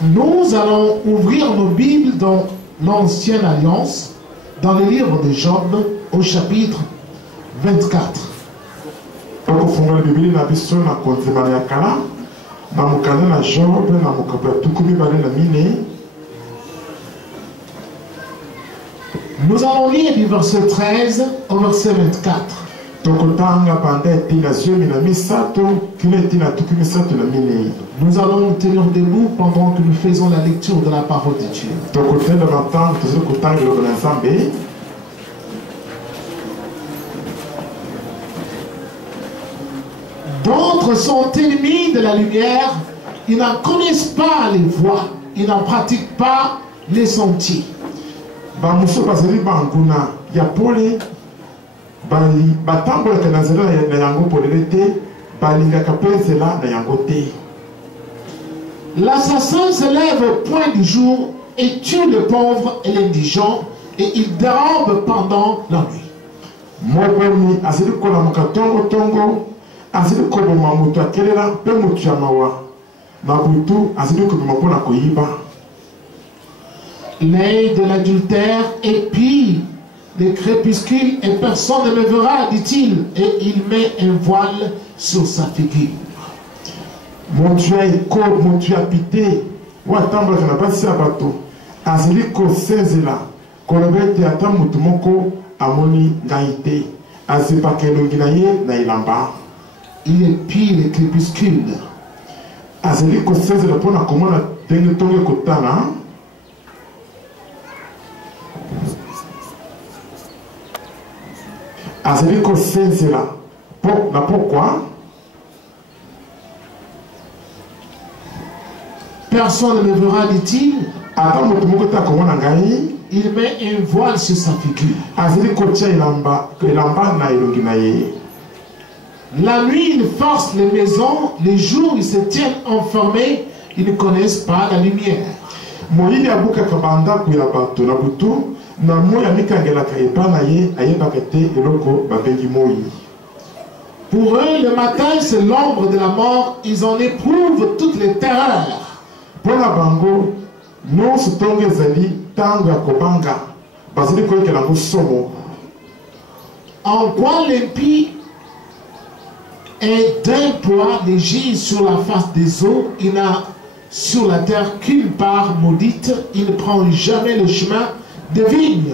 Nous allons ouvrir nos Bibles dans l'Ancienne Alliance, dans le livre de Job, au chapitre 24. Nous allons lire du verset 13 au verset 24. Nous allons nous tenir debout pendant que nous faisons la lecture de la parole de Dieu. D'autres sont ennemis de la lumière, ils n'en connaissent pas les voies, ils n'en pratiquent pas les sentiers. L'assassin se lève au point du jour et tue le pauvre et l'indigent, et il dérobe pendant la nuit. L'œil de l'adultère épie le crépuscule et personne ne me verra, dit-il, et il met un voile sur sa figure. Il épie le crépuscule. Pourquoi? Personne ne me verra, dit-il. Il met un voile sur sa figure. La nuit, il force les maisons. Les jours, ils se tiennent enfermés. Ils ne connaissent pas la lumière. Pour eux, le matin, c'est l'ombre de la mort. Ils en éprouvent toutes les terreurs. En quoi l'impie est d'un poids léger sur la face des eaux, il n'a sur la terre qu'une part maudite, il ne prend jamais le chemin de vigne.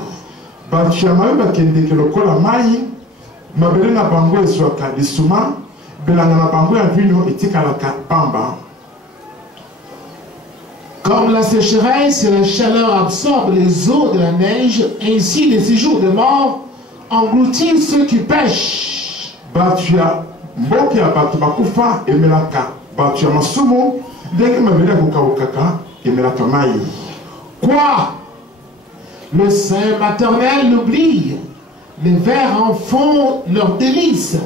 Comme la sécheresse et la chaleur absorbent les eaux de la neige, ainsi les séjours de mort engloutissent ceux qui pêchent. Quoi? Le sein maternel l'oublie. Les vers en font leur délice.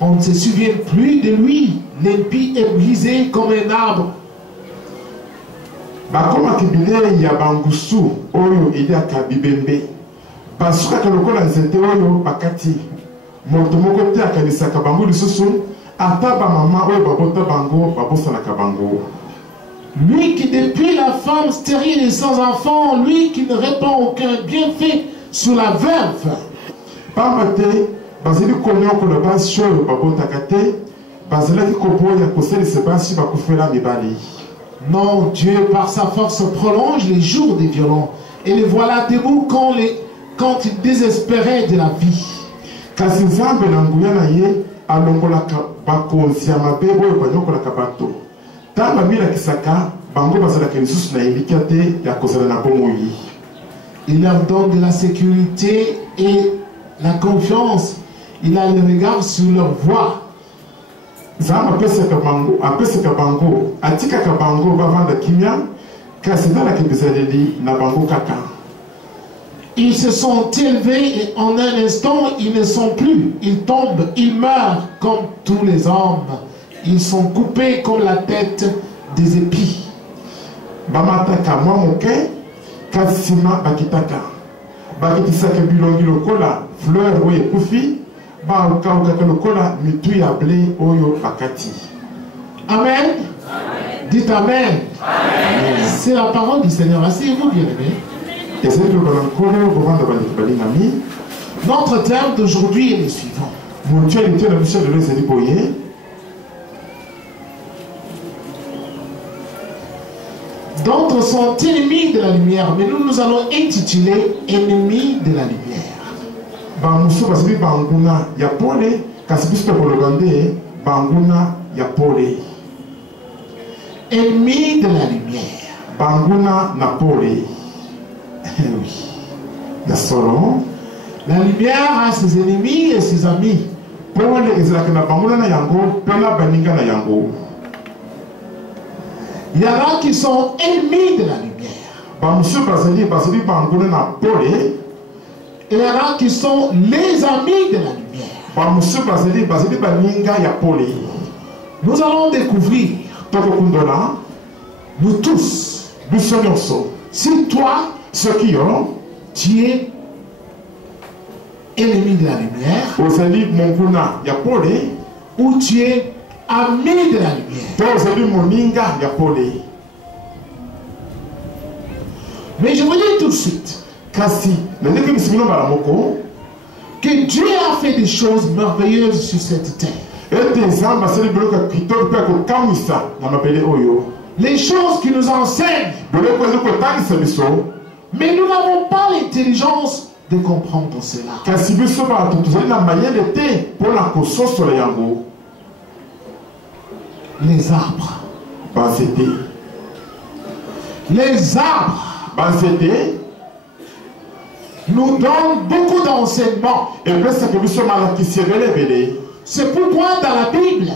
On ne se souvient plus de lui. L'impie est brisé comme un arbre. Lui qui depuis la femme stérile et sans enfant, lui qui ne répand aucun bienfait sur la veuve. Non, Dieu par sa force prolonge les jours des violents et les voilà debout quand ils désespéraient de la vie. Il leur donne de la sécurité et la confiance. Il a le regard sur leur voie. Ils se sont élevés et en un instant ils ne sont plus. Ils tombent, ils meurent comme tous les hommes. Ils sont coupés comme la tête des épis. Amen. Dites Amen. Amen. C'est la parole du Seigneur. Asseyez-vous, bien-aimés. Notre thème d'aujourd'hui est le suivant. D'autres sont ennemis de la lumière, mais nous allons intituler ennemis de la lumière. Ennemis de la lumière. Banguna Napoli. Oui. La lumière a ses ennemis et ses amis. Il y en a qui sont ennemis de la lumière. Et il y en a qui sont les amis de la lumière. Nous allons découvrir, nous tous, si toi, ceux qui ont, tu es ennemi de la lumière, ou tu es ami de la lumière. Mais je vous dis tout de suite que Dieu a fait des choses merveilleuses sur cette terre. Les choses qui nous enseignent, mais nous n'avons pas l'intelligence de comprendre cela. Les arbres. Les arbres nous donnent beaucoup d'enseignements. C'est pourquoi dans la Bible,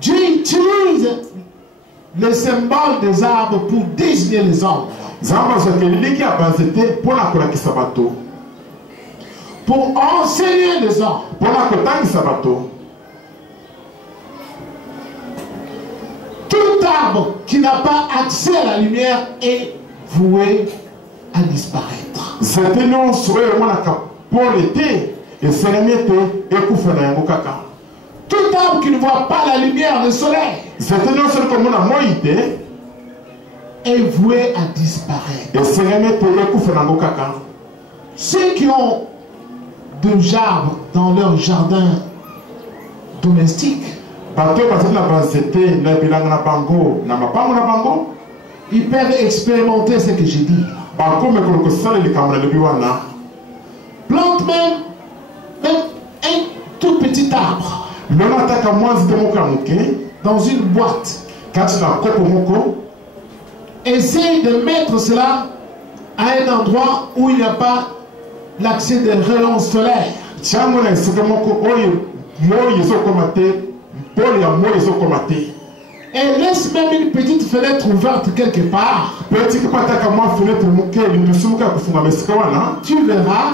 Dieu utilise les symboles des arbres pour désigner les hommes. Pour enseigner les hommes. Tout arbre qui n'a pas accès à la lumière est voué à disparaître. Tout arbre qui ne voit pas la lumière du soleil est voué à disparaître. Ceux qui ont des arbres dans leur jardin domestique, ils peuvent expérimenter ce que j'ai dit. Plante même un tout petit arbre dans une boîte. Essaye de mettre cela à un endroit où il n'y a pas l'accès des rayons solaires. Et laisse même une petite fenêtre ouverte quelque part. Tu verras,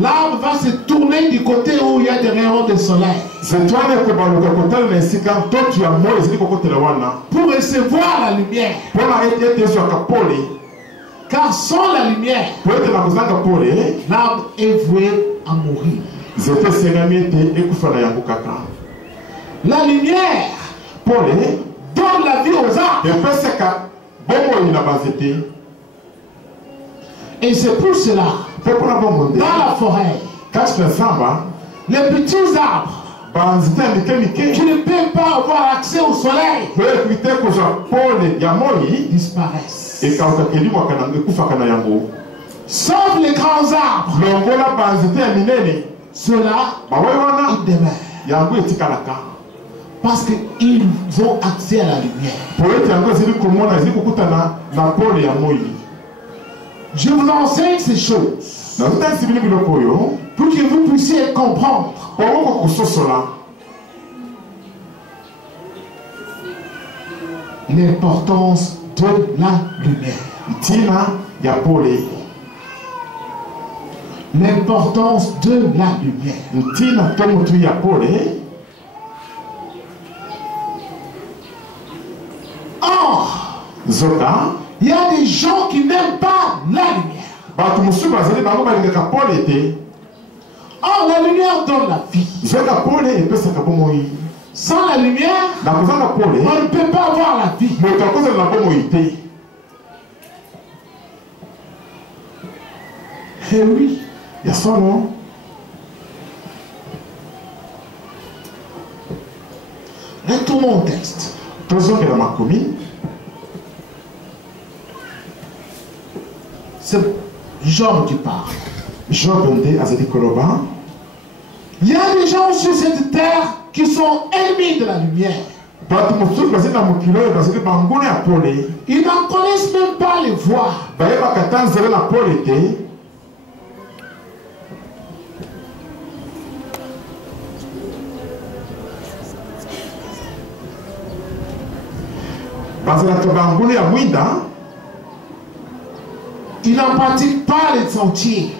l'arbre va se tourner du côté où il y a des rayons de soleil pour recevoir la lumière. Car sans la lumière, l'arbre est voué à mourir. La lumière donne la vie aux arbres. Et c'est pour cela, dans la forêt, les petits arbres qui ne peuvent pas avoir accès au soleil disparaissent. Sauf les grands arbres, ceux-là, ils demeurent. Parce qu'ils ont accès à la lumière. Je vous enseigne ces choses pour que vous puissiez comprendre l'importance de la lumière. L'importance de la lumière. Or, il y a des gens qui n'aiment pas la lumière. Or, la lumière donne la vie. Sans la lumière, on ne peut pas avoir la vie. Et oui, il y a ça, non? Retournons au texte. C'est Job qui parle. Il y a des gens sur cette terre qui sont ennemis de la lumière. Ils n'en connaissent même pas les voies. Ils n'en pratiquent pas les sentiers.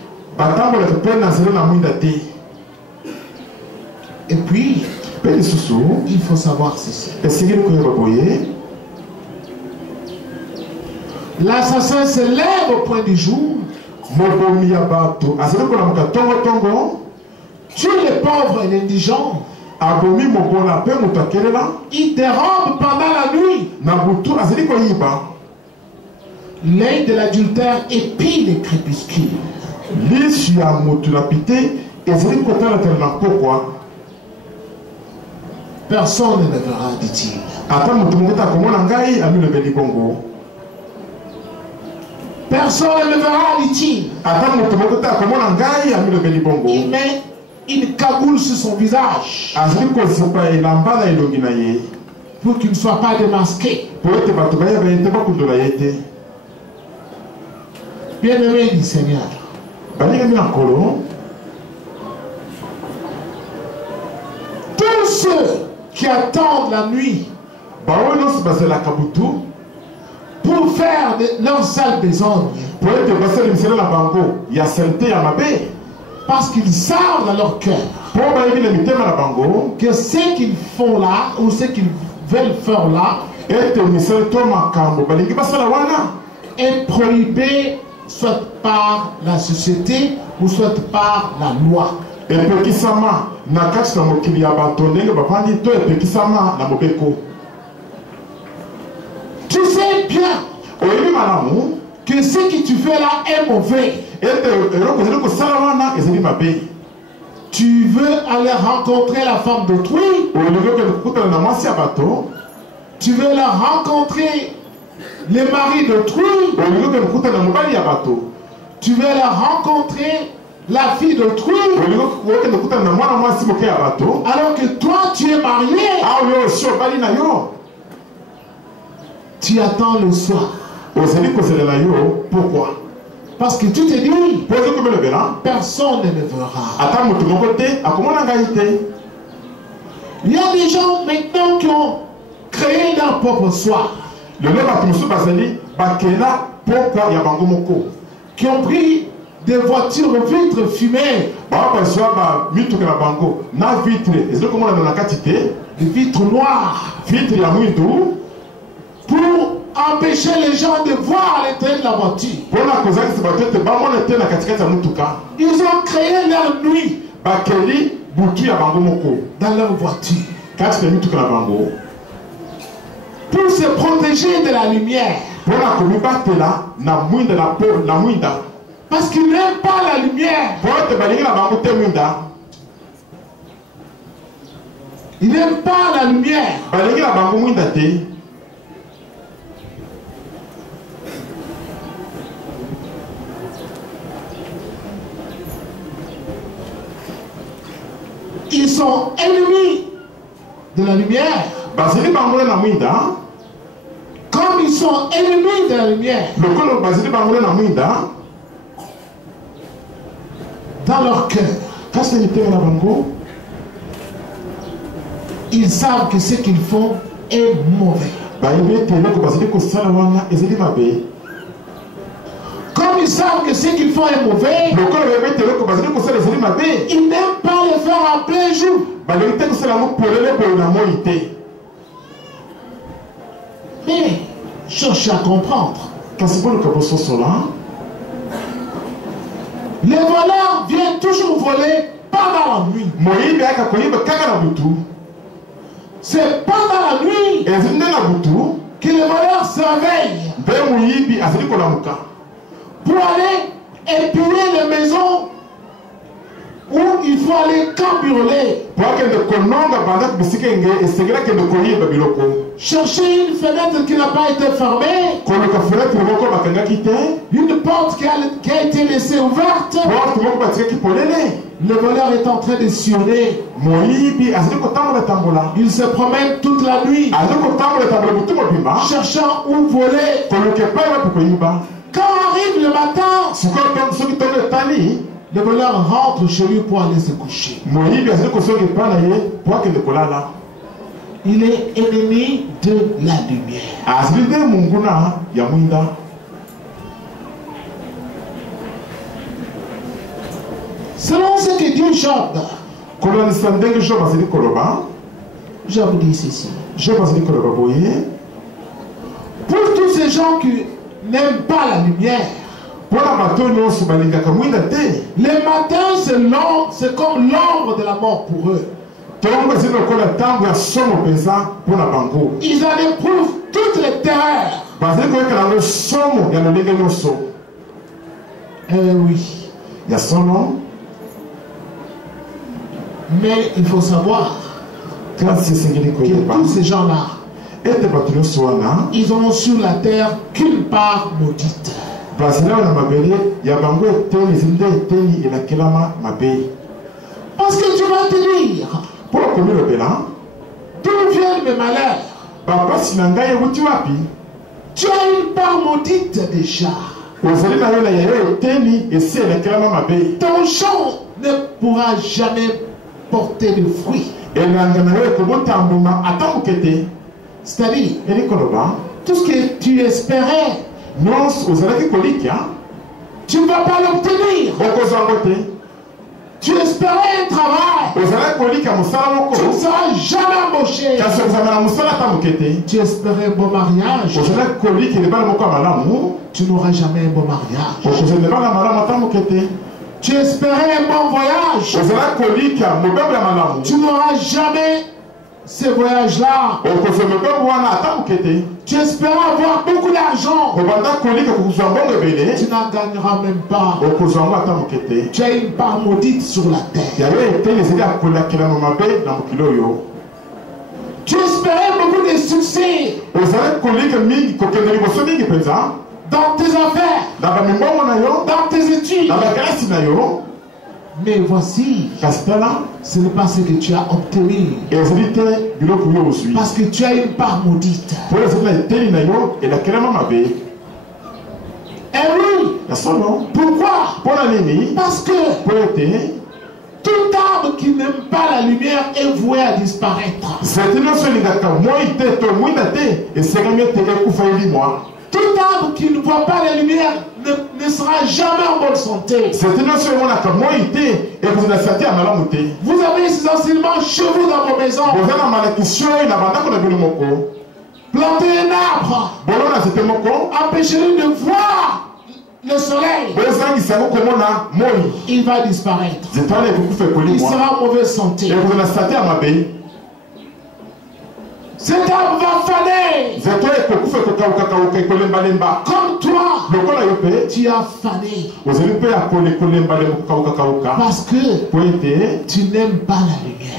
Et puis, il faut savoir ceci. L'assassin se lève au point du jour. Tue les pauvres et l'indigent. Il dérobe pendant la nuit. L'œil de l'adultère épie les crépuscules. Personne ne le verra, dit-il. Personne ne le verra, dit-il. Il met une cagoule sur son visage pour qu'il ne soit pas démasqué. Bien-aimé du Seigneur, tous ceux qui attendent la nuit pour faire leur sale besogne, parce qu'ils savent dans leur cœur que ce qu'ils font là, ou ce qu'ils veulent faire là, est prohibé soit par la société ou soit par la loi. Tu sais bien que ce que tu fais là est mauvais. Tu veux aller rencontrer la femme d'autrui. Tu veux la rencontrer les maris d'autrui. Tu veux la rencontrer la fille d'autrui. Alors que toi tu es marié. Tu attends le soir. Pourquoi? Parce que tu te dis, personne ne le verra. Il y a des gens maintenant qui ont créé leur propre soir. Qui ont pris des voitures vitres fumées. Des vitres noires. Pour empêcher les gens de voir l'intérieur de la voiture. Ils ont créé leur nuit dans leur voiture pour se protéger de la lumière. Parce qu'ils n'aiment pas la lumière. Ils n'aiment pas la lumière. Ils sont ennemis de la lumière. Comme ils sont ennemis de la lumière, dans leur cœur, ils savent que ce qu'ils font est mauvais. Comme ils savent que ce qu'ils font est mauvais, ils n'aiment pas le faire en plein jour. Mais cherchez à comprendre. Les voleurs viennent toujours voler pendant la nuit. C'est pendant la nuit que le voleur se réveille pour aller épiler les maisons où il faut aller cambrioler. Chercher une fenêtre qui n'a pas été fermée, une porte qui a été laissée ouverte. Le voleur est en train de sillonner. Il se promène toute la nuit, cherchant où voler. Quand arrive le matin, le voleur rentre chez lui pour aller se coucher. Il est ennemi de la lumière. Selon ce que dit Job, Job dit ceci. Pour tous ces gens qui n'aiment pas la lumière, le matin c'est comme l'ombre de la mort pour eux. Ils en éprouvent toutes les terreurs. Oui. Mais il faut savoir que tous ces gens-là, ils ont sur la terre qu'une part maudite. Parce que tu vas te dire, d'où viennent mes malheurs? Tu as une part maudite déjà. Ton champ ne pourra jamais porter de fruits. C'est-à-dire, tout ce que tu espérais, tu ne vas pas l'obtenir. Tu espérais un travail, tu ne seras jamais embauché. Tu espérais un bon mariage, tu n'auras jamais un bon mariage. Tu espérais un bon voyage, tu n'auras jamais ce voyage-là. Tu espérais avoir beaucoup d'argent, tu n'en gagneras même pas. Tu as une part maudite sur la terre. Tu espérais beaucoup de succès dans tes affaires, dans tes études. Mais voici, ce n'est pas ce que tu as obtenu. Parce que tu as une part maudite. Et oui, pourquoi? Parce que tout arbre qui n'aime pas la lumière est voué à disparaître. Tout arbre qui ne voit pas la lumière ne sera jamais en bonne santé. Vous avez ces enseignements chez vous dans vos maisons. Plantez un arbre, empêchez-le de voir le soleil. Il va disparaître. Il sera en mauvaise santé. Cet arbre va faner. Comme toi, tu as fané. Parce que tu n'aimes pas la lumière.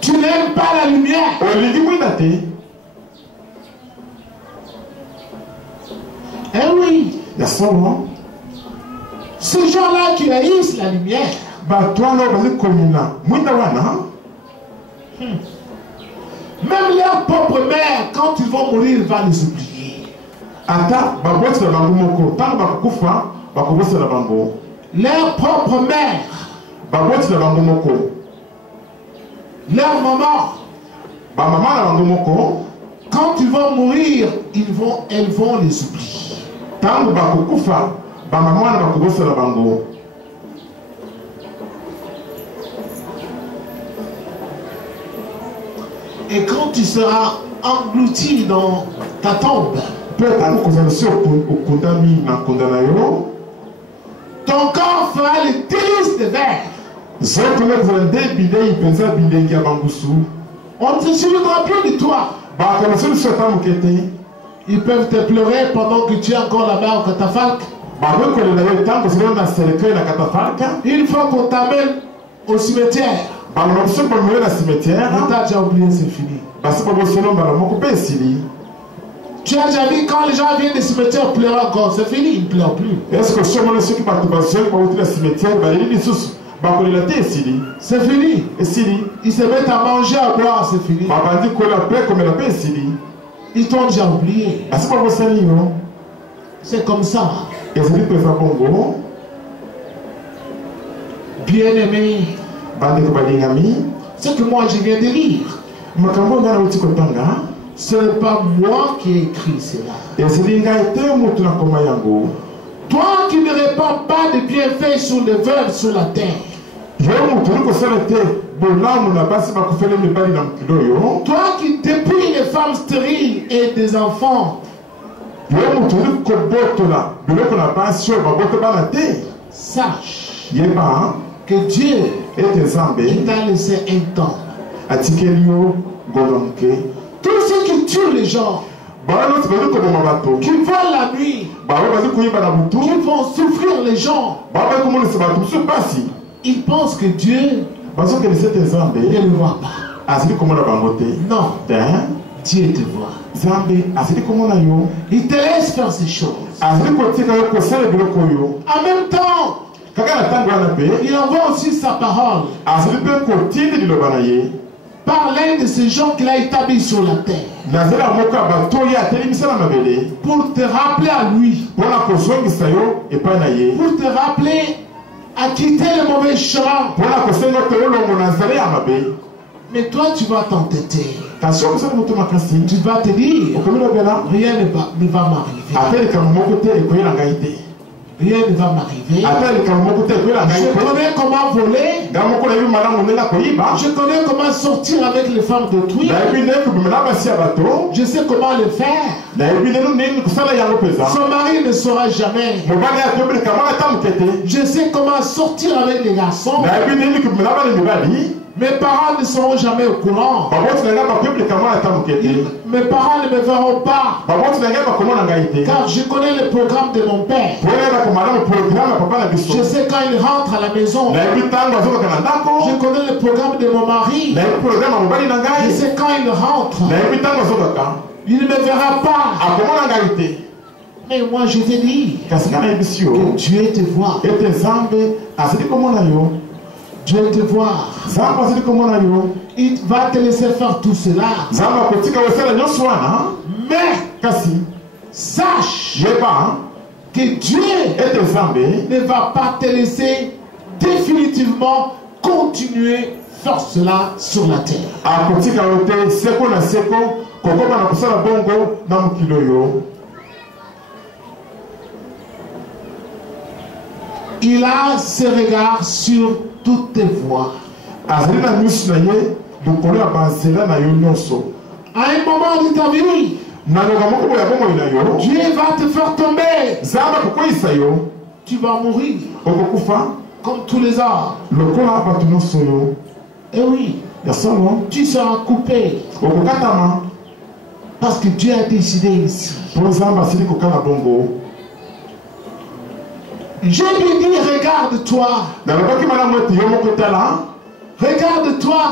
Tu n'aimes pas la lumière. Eh oui. Ces gens-là qui haïssent la lumière, même leur propre mère, quand ils vont mourir, va les oublier. Leur propre mère, leur maman, quand ils vont mourir, elles vont les oublier. Et quand tu seras englouti dans ta tombe, ton corps fera les délices des vers. On ne se souviendra plus de toi. Ils peuvent te pleurer pendant que tu es encore là-bas au catafalque. Une fois qu'on t'amène au cimetière, on t'a déjà oublié, c'est fini. Tu as déjà vu quand les gens viennent du cimetière pleurer encore, c'est fini, ils ne pleurent plus. C'est fini. Ils se mettent à manger, à boire, c'est fini. Ils t'ont déjà oublié. C'est comme ça. Bien-aimé, ce que moi je viens de lire, ce n'est pas moi qui ai écrit cela. Toi qui ne répands pas de bienfaits sur les veuves sur la terre. Toi qui dépouilles les femmes stériles et des enfants. Sache que Dieu t'a laissé un temps. Tous ceux qui tuent les gens, qui volent la nuit, qui font souffrir les gens, ils pensent que Dieu ne le voit pas. Non, Dieu te voit. Il te laisse faire ces choses. En même temps, il envoie aussi sa parole par l'un de ces gens qu'il a établis sur la terre pour te rappeler à lui, pour te rappeler à quitter le mauvais chemin. Mais toi tu vas t'entêter. Tu vas te dire, rien ne va m'arriver. Rien ne va m'arriver. Je connais comment voler. Je connais comment sortir avec les femmes d'autrui. Je sais comment le faire. Son mari ne saura jamais. Je sais comment sortir avec les garçons. Mes parents ne seront jamais au courant. Mes parents ne me verront pas. Car je connais le programme de mon père. Je sais quand il rentre à la maison. Je connais le programme de mon mari. Je sais quand il rentre. Il ne me verra pas. Mais moi je te dis que Dieu te voit. Dieu te voit. Il va te laisser faire tout cela. Mais sache que Dieu ne va pas te laisser définitivement continuer faire cela sur la terre. Il a ses regards sur toutes tes voies. À un moment de ta vie, Dieu va te faire tomber. Tu vas mourir comme tous les autres. Et oui, tu seras coupé. Parce que Dieu a décidé ici. Je lui dis, regarde-toi. Regarde-toi.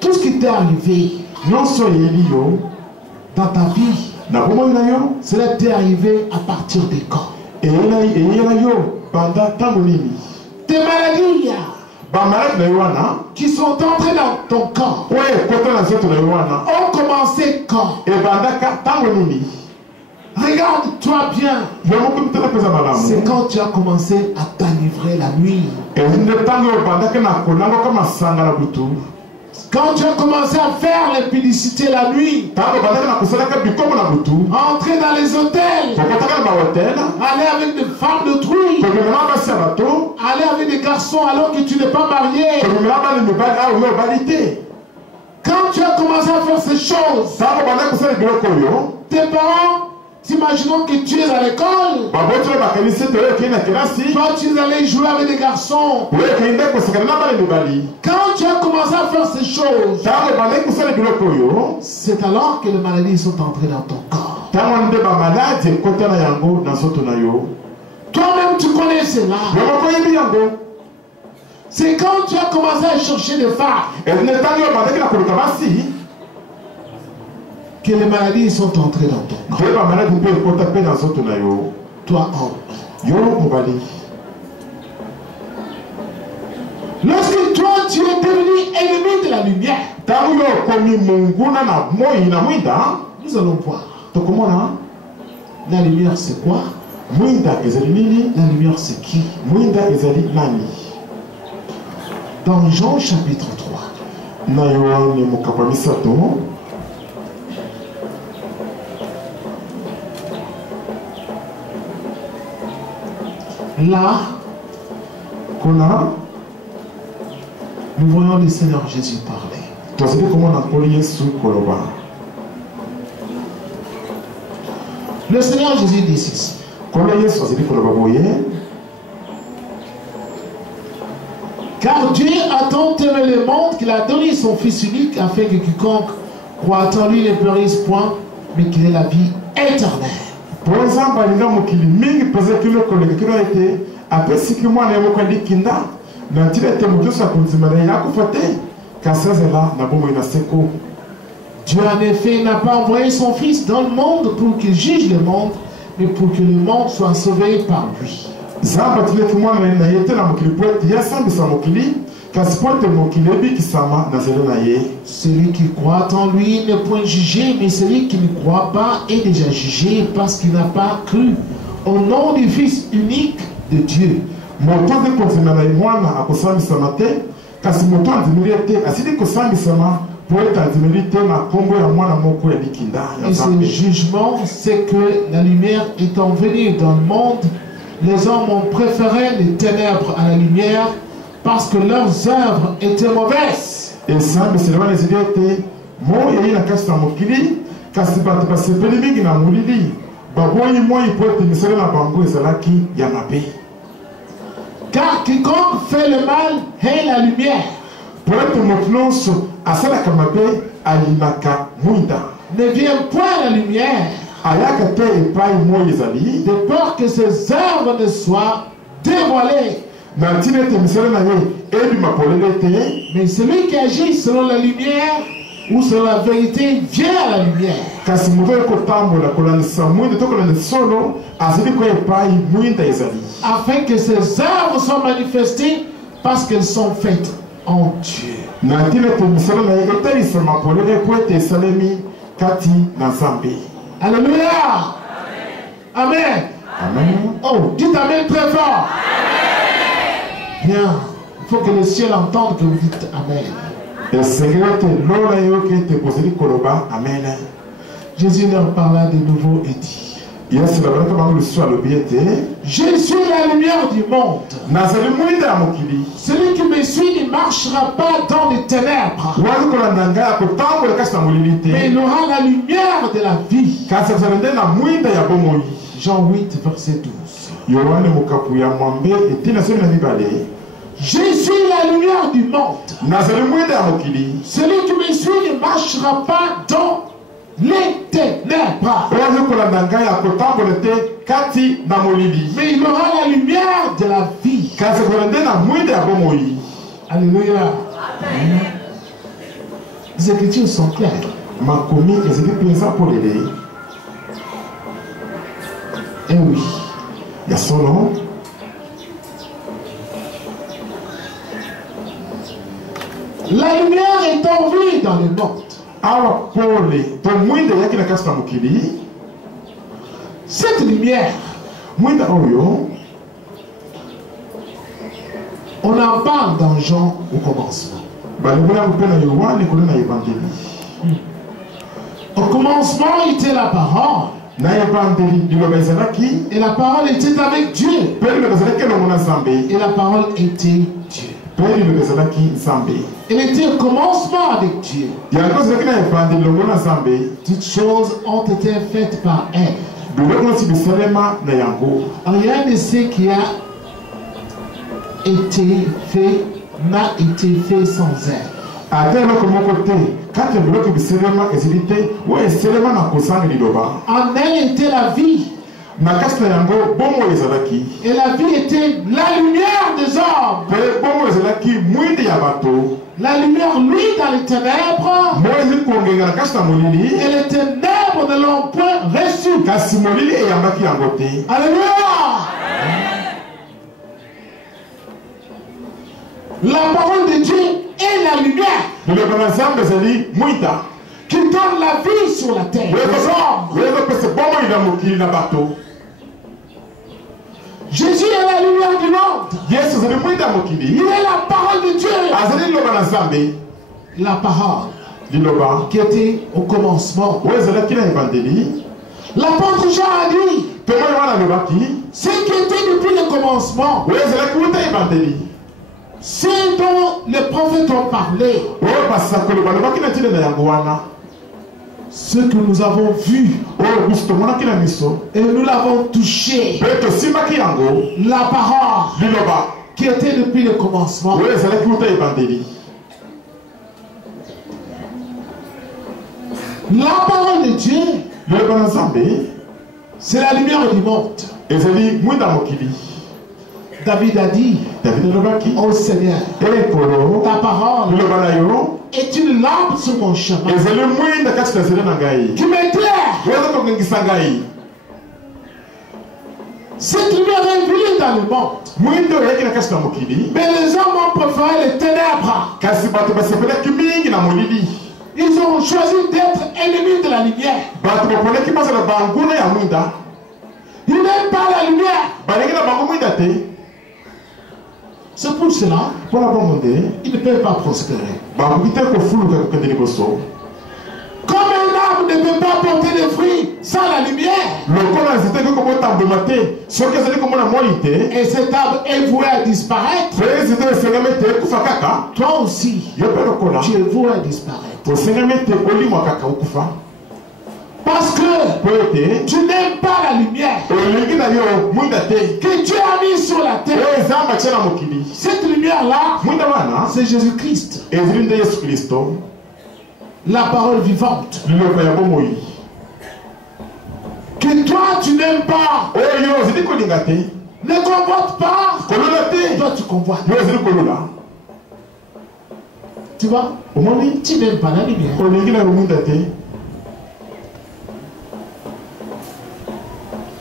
Tout ce qui t'est arrivé dans ta vie, cela t'est arrivé à partir de quand? Tes maladies qui sont entrées dans ton corps ont commencé quand? Regarde-toi bien. C'est quand tu as commencé à t'enivrer la nuit. Quand tu as commencé à faire l'impudicité la nuit. Entrer dans les hôtels. Aller avec des femmes d'autrui. Aller avec des garçons alors que tu n'es pas marié. Quand tu as commencé à faire ces choses, tes parents Imaginons que tu es à l'école. Toi, tu es allé jouer avec des garçons. Quand tu as commencé à faire ces choses, c'est alors que les maladies sont entrées dans ton corps. Toi-même, tu connais cela. C'est quand tu as commencé à chercher des femmes que les maladies sont entrées dans ton corps. Toi, homme. Lorsque toi, tu es devenu ennemi de la lumière, nous allons voir. La lumière, c'est quoi? La lumière, c'est qui? Dans Jean chapitre 3. Là, nous voyons le Seigneur Jésus parler. Le Seigneur Jésus dit ceci. Car Dieu a tant aimé le monde qu'il a donné son Fils unique afin que quiconque croit en lui ne périsse point, mais qu'il ait la vie éternelle. Dieu en effet n'a pas envoyé son Fils dans le monde pour qu'il juge le monde, mais pour que le monde soit sauvé par lui. Celui qui croit en lui n'est point jugé, mais celui qui ne croit pas est déjà jugé parce qu'il n'a pas cru au nom du Fils unique de Dieu. Et ce jugement, c'est que la lumière étant venue dans le monde, les hommes ont préféré les ténèbres à la lumière parce que leurs œuvres étaient mauvaises. Car quiconque fait le mal hait la lumière. Ne vient point à la lumière de peur que ses œuvres ne soient dévoilées. Mais celui qui agit selon la lumière ou selon la vérité vient à la lumière. Afin que ses œuvres soient manifestées parce qu'elles sont faites en Dieu. Alléluia. Amen. Amen. Oh, dites Amen très fort. Bien. Il faut que le ciel entende que vous dites Amen. Jésus leur parla de nouveau et dit: je suis la lumière du monde. Celui qui me suit ne marchera pas dans les ténèbres, mais il aura la lumière de la vie. Jean 8, verset 12. Je suis la lumière du monde. Celui qui me suit ne marchera pas dans les ténèbres, mais il aura la lumière de la vie. Alléluia. Les Écritures sont claires. Et oui, la lumière est en vue dans le monde. Cette lumière, on en parle dans Jean au commencement. Au commencement était la parole. Et la parole était avec Dieu. Et la parole était Dieu. Elle était au commencement avec Dieu. Toutes choses ont été faites par elle. Rien de ce qui a été fait n'a été fait sans elle. En elle était la vie. Et la vie était la lumière des hommes. La lumière, lui, dans les ténèbres. Et les ténèbres ne l'ont point reçu. Alléluia. La parole de Dieu est la lumière qui donne la vie sur la terre. Jésus est la lumière du monde. Il est la parole de Dieu. La parole qui était au commencement. L'apôtre Jean a dit ce qui était depuis le commencement, ce dont les prophètes ont parlé, ce que nous avons vu et nous l'avons touché, la parole qui était depuis le commencement. La parole de Dieu, c'est la lumière du monde. David a dit, oh Seigneur, ta parole est une lampe sur mon chemin qui m'éclaire. Cette lumière est venue dans le monde, mais les hommes ont préféré les ténèbres. Ils ont choisi d'être ennemis de la lumière. Ils n'aiment pas la lumière. C'est pour cela qu'ils ne peuvent pas prospérer. Comme un arbre ne peut pas porter de fruits sans la lumière, et cet arbre est voué à disparaître, toi aussi tu es voué à disparaître. Parce que tu n'aimes pas la lumière que Dieu a mis sur la terre. Cette lumière-là, c'est Jésus-Christ, la parole vivante, que toi tu n'aimes pas, ne convoite pas, toi tu convoites. Tu vois, tu n'aimes pas la lumière.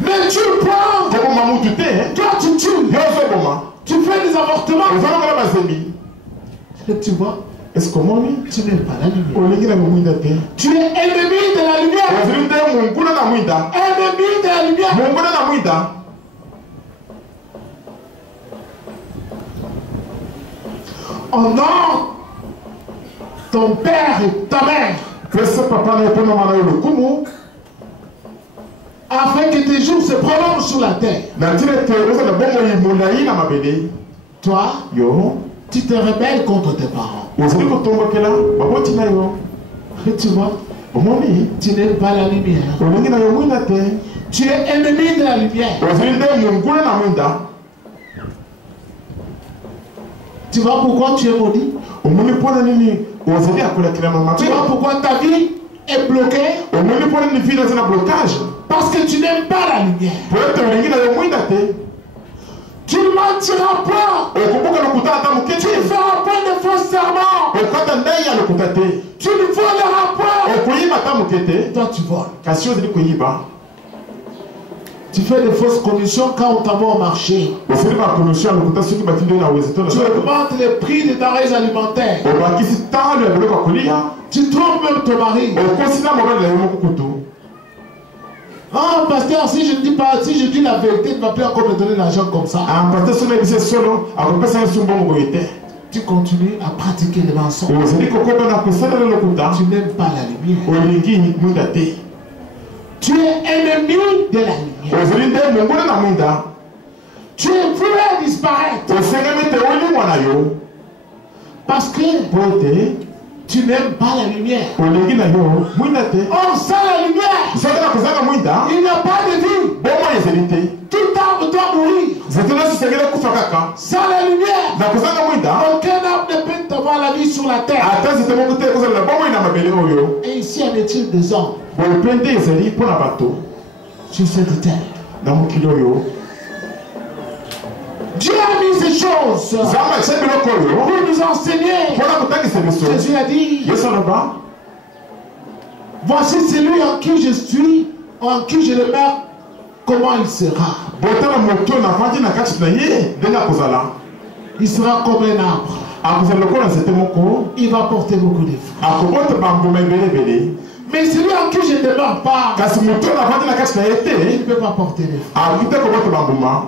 Mais tu prends, toi tu tues, tu fais des avortements. Et tu vois, tu n'aimes pas la lumière. Tu es ennemi de la lumière. Ennemi de la lumière. Honore ton père et ta mère, afin que tes jours se prolongent sur la terre. Toi, tu te rebelles contre tes parents. Et tu vois, tu n'aimes pas la lumière. Tu es ennemi de la lumière. Tu vois pourquoi tu es maudit? Tu vois pourquoi ta vie est bloquée? Parce que tu n'aimes pas la lumière. Tu ne mentiras pas. Tu ne feras pas de faux serments. Tu ne voleras pas. Toi tu voles. Tu fais de fausses commissions quand on t'envoie au marché. Tu augmentes les prix des denrées alimentaires. Tu trompes même ton mari. Ah, pasteur, si je ne dis pas, si je dis la vérité, il ne va plus encore me donner l'argent comme ça. Tu continues à pratiquer les mensonges. Tu n'aimes pas la lumière. Tu es ennemi de la lumière. Tu es voué à disparaître. Parce que Tu n'aimes pas la lumière. olingi na yo mwinda te Or, sans la lumière, soki na kozanga mwinda il n'y a pas de vie. bomoi ezali te Tout arbre doit mourir. nzete nyonso esengeli kufa kaka Sans la lumière, na kozanga mwinda aucun arbre ne peut avoir la vie sur la terre. ata nzete moko te ekozala na bomoi na mabele oyo Et ici, en est-il des hommes boye mpe nde ezali mpo na bato sur cette terre? na mokili oyo Dieu a mis ces choses nzambe atie biloko oyo pour nous enseigner. mpo na kotangisa biso Jésus a dit, yesu aloba voici celui en qui je suis, en qui je demeure, comment il sera. botala moto navandi na kati na ye ndenge akozala Il sera comme un arbre. akozala lokola nzete moko Il va porter beaucoup de fruits. akobota bambuma ebelebele Mais celui en qui je ne demeure pas, kasi moto navandi na kati na ye il ne te peut pas porter de fruits. akoki te kobota bambuma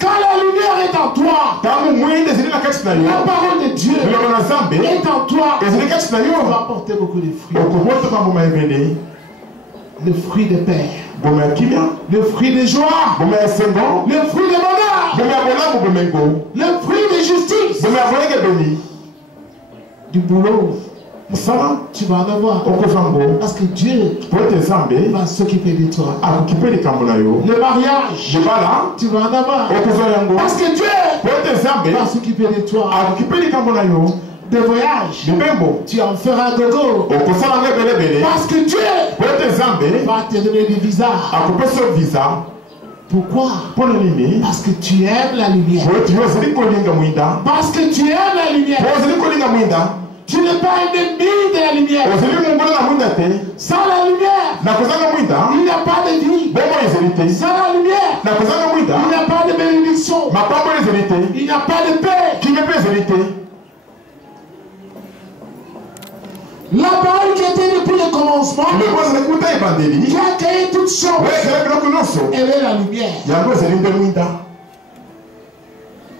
Quand la lumière est en toi, ntango mwinde ezali na kati na yo la parole de Dieu biloko na nzambe est en toi, ezali kati na tu yo vas porter beaucoup de fruits. okobota bambuma ebele Le fruit de paix, boma ya kimia le fruit de joie, boma ya sengo le fruit de bonheur, boma ya bolamu bomengo le fruit de justice, boma ya boyenge beni du boulot. mosala Tu vas en avoir. okozwa ngo Parce que Dieu po ete nzambe va s'occuper de toi. akoki mpe likambo na yo Le mariage, libala tu vas en avoir. okozwa yango Parce que Dieu po ete nzambe va s'occuper de toi. akoki mpe likambo na yo Des voyages, libembo tu en feras gogo. okosala ngo ebelebele Parce que Dieu po ete nzambe va te donner des visas. akopesa yo visa Pourquoi? mpo na nini Parce que tu aimes la lumière. po ete yo ozali kolinga mwinda Parce que tu aimes la po lumière. ozali kolinga mwinda Tu n'es pas un ennemi de la lumière. ozali mongolo na mwinda te Sans la lumière, na kozanga mwinda il n'y a pas de vie. bomoi ezali te Sans la lumière, na kozanga mwinda il n'y a pas de bénédiction. mapambo ezali te Il n'y a pas de paix. kimia mpe ezali te La parole qui était depuis le commencement, lelo ezali kuta ebandeli qui a créé toutes oyo choses, ezali biloko nyonso elle est la lumière. yango ezali nde mwinda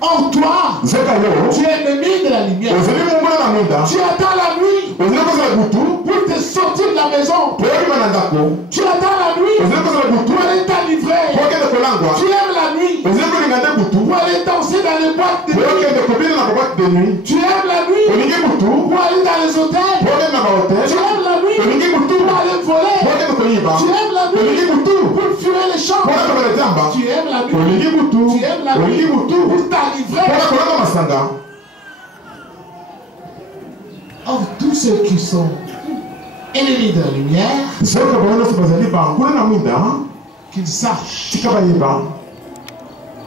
Or toi, nzoka yo tu es ennemi de la lumière. ozali mongolo na mwinda Tu attends la nuit ozali kozala butu pour te sortir de la maison. po oyokima na ndako Tu attends la nuit ozali kozala butu pour aller po t'enivrer. okende kolangwa Tu aimes la nuit ozali kolinga nde butu pour aller danser dans les boîtes de po nuit. okende kobina na babate de nuit Tu aimes la nuit olingi butu pour aller dans les hôtels. po okende na bahotel Tu aimes la nuit olingi butu pour aller po voler. okende koyiba Tu aimes la olingi nuit butu pour fuir les champs. po na kobala zamba Tu aimes la nuit. olingi butu Tu aimes la olingi nuit butu pour po t'enivrer. na kolanga masanga Or, tous ceux qui sont ennemis de la lumière, soki bango nyonso bazali banguna na mwinda qu'ils sachent tika bayeba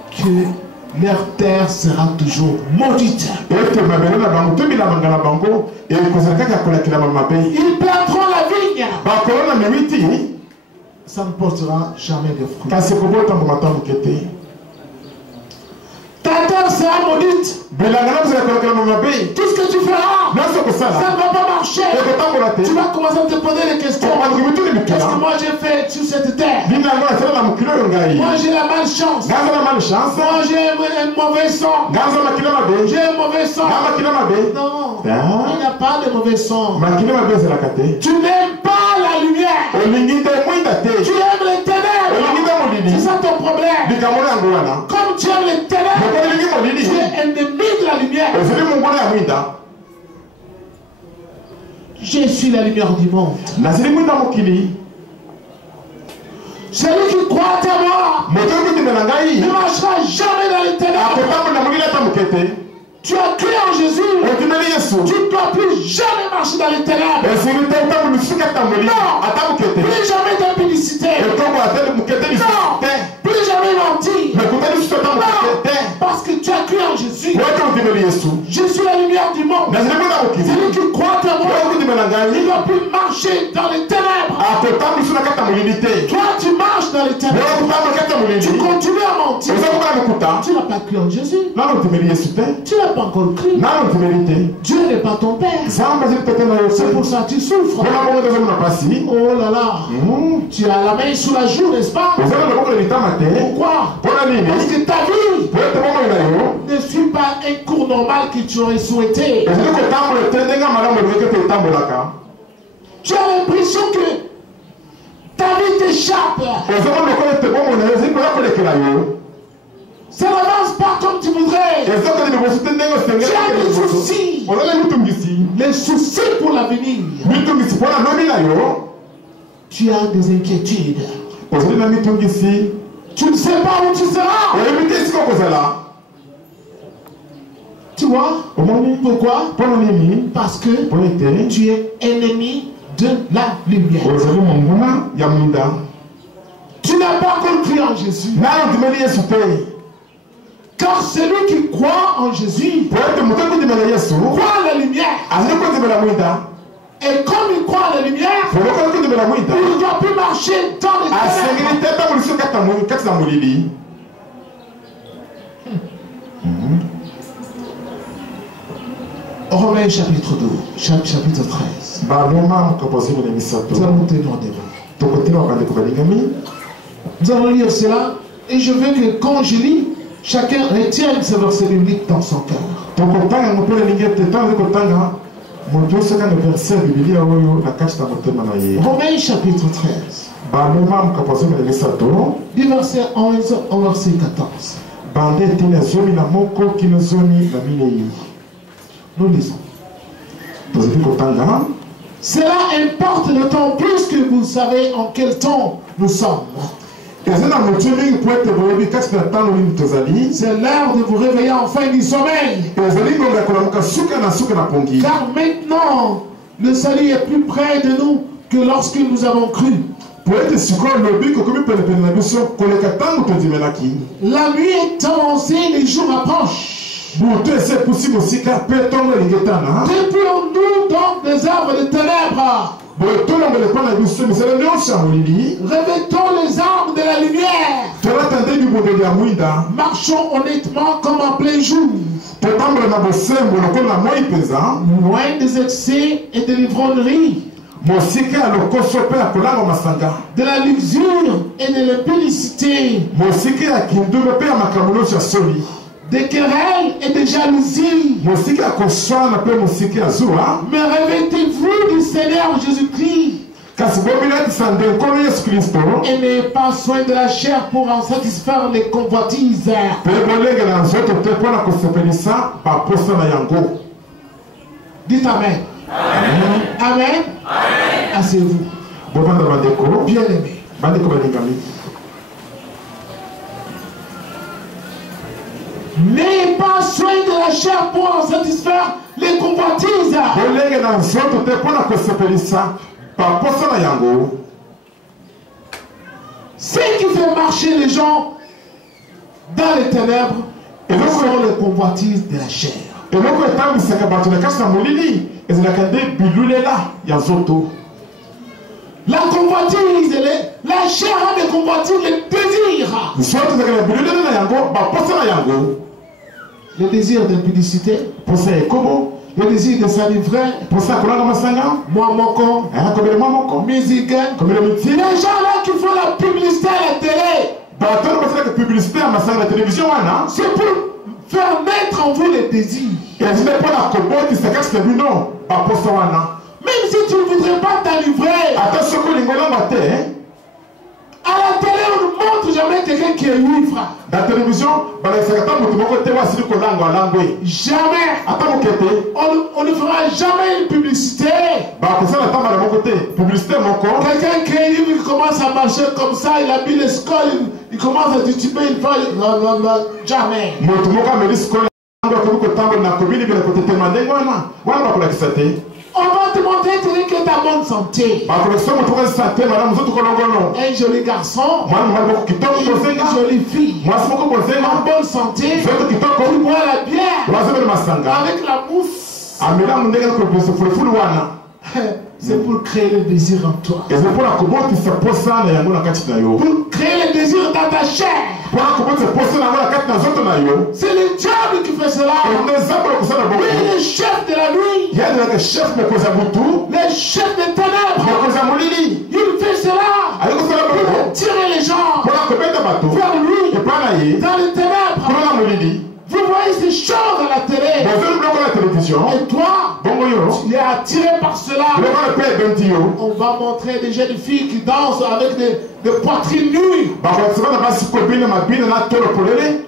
que leur terre sera toujours maudite. ete mabele na bango to bilabanga na bango ekozala kaka ya kolakilama mabe Ils planteront la vigne. bakolo na mimiti Ça ne portera jamais de fruits. kasi kobotambo moke te Ta terre sera maudite. bilanga na kozala kolakilama mabe Tout ce que tu feras, nyonso ça kosala ne va pas marcher. ekotambola te Tu vas commencer à te poser des questions. okobanduki mituni Qu'est-ce que mikila moi j'ai fait sur cette terre? bina yango nasala na mokili oyo ngai Moi j'ai la malchance. ngai aza na malchance Moi j'ai un mauvais sang. ngai aza makila mabe J'ai un mauvais sang. ngai makila mabe Non, Ah. il n'y a pas de mauvais sang. makili mabe ezalaka te Tu n'aimes pas la lumière. olingi te mwinda te Tu aimes les ténèbres. olingi te molili C'est ça ton problème. likambo na yango wana Comme tu aimes les ténèbres, moko olingi molili tu es ennemi de la lumière. ozali mongolo ya mwinda Je suis la lumière du monde. nazali mwinda mokili Celui qui croit en moi moto okondimela ngai ne marchera jamais dans les ténèbres. akotambola molili ata moke te Tu as cru en Jésus. otimeli yesu Tu ne dois plus jamais marcher dans les ténèbres. esili te otambo lisusu ata molili Non. ata moke te Plus jamais d'impudicité. etombola te moke te lisusu Non. te Plus jamais mentir. mekuta lisusu ata moke Non. te Parce que tu as cru en Jésus. oyoki otimeli yesu Je suis la lumière du monde. nazali mwinda mokili Celui qui croit en moi oyo okondimela ne ngai doit plus marcher dans les ténèbres. akotambo lisusu na kati ya molili te Toi, tu marches dans les ténèbres. oyo kotambo na kati ya Tu molili continues à mentir. oza kokola mokuta Tu n'as pas cru en Jésus. nano otimeli yesu te Tu n'as pas encore cru. nano otimeli te Dieu n'est pas ton père. nzambe azali tete na yo te C'est pour ça que tu souffres. mpona bongo te ozali na pasi Oh là là. Tu as la main sous la joue, n'est-ce pas? ozali na loboko na litama te Pourquoi? mpona nini Parce que ta vie po ete bomoi na yo ne suit pas un cours normal que tu aurais souhaité. ezali kotambola te ndenge malamu eloki ete etambolaka Tu as l'impression que ta vie t'échappe. ozomona lokola ete bomoi na yo ezali koya kolekela yo Ça n'avance pas comme tu voudrais. Tu as des soucis. Les soucis pour l'avenir. Tu as des inquiétudes. Tu ne sais pas où tu seras. Tu vois? Pourquoi? Parce que tu es ennemi de la lumière. Tu n'as pas compris en Jésus. Car celui qui croit en Jésus croit à la lumière. Et comme il croit à la lumière, il ne doit plus marcher dans les ténèbres. Romains chapitre 12, chapitre 13. Nous allons tenir rendez-vous. Nous allons lire cela et je veux que quand je lis, chacun retienne ce verset biblique dans son cœur. Romains chapitre 13. Du verset 11 au verset 14. Nous lisons. Cela importe d'autant plus que vous savez en quel temps nous sommes. C'est l'heure de vous réveiller enfin du sommeil. Car maintenant, le salut est plus près de nous que lorsque nous avons cru. La nuit est avancée, les jours approchent. Dépouillons-nous donc des œuvres de ténèbres. Revêtons les armes de la lumière. Marchons honnêtement comme en plein jour. Loin des excès et de l'ivrognerie, de la luxure et de l'impudicité, des querelles et des jalousies. Mais revêtez-vous du Seigneur Jésus-Christ. Et n'ayez pas soin de la chair pour en satisfaire les convoitises. Dites Amen. Amen. Amen. Asseyez-vous. Bien aimé. N'ayez pas soin de la chair pour en satisfaire les convoitises. Ce qui fait marcher les gens dans les ténèbres sont les convoitises de la chair. La convoitise, la chair a des convoitises, les désirs. Le désir d'impudicité, le désir de s'enivrer, moi mon corps, mes égards, les gens-là qui font la publicité à la télé, c'est pour faire naître en vous les désirs. Même si tu ne voudrais pas t'enivrer, à la télé on ne montre jamais quelqu'un qui est ivre. La télévision, jamais. On ne fera jamais une publicité. Quelqu'un qui est ivre, il commence à marcher comme ça, il habille les scoles, il commence à tituber, il va. Non, jamais. On va te montrer quelqu'un qui est en bonne santé. Un joli garçon, une jolie fille, en bonne santé, qui boit la bière avec la mousse. C'est pour créer le désir en toi. Pour créer le désir dans ta chair. C'est le diable qui fait cela. Oui, le chef de la nuit, le chef des ténèbres, il fait cela pour tirer les gens vers lui dans les ténèbres. Vous voyez ces choses à la télé. Et toi, tu es es attiré par cela. On va montrer des jeunes filles qui dansent avec des poitrines nues,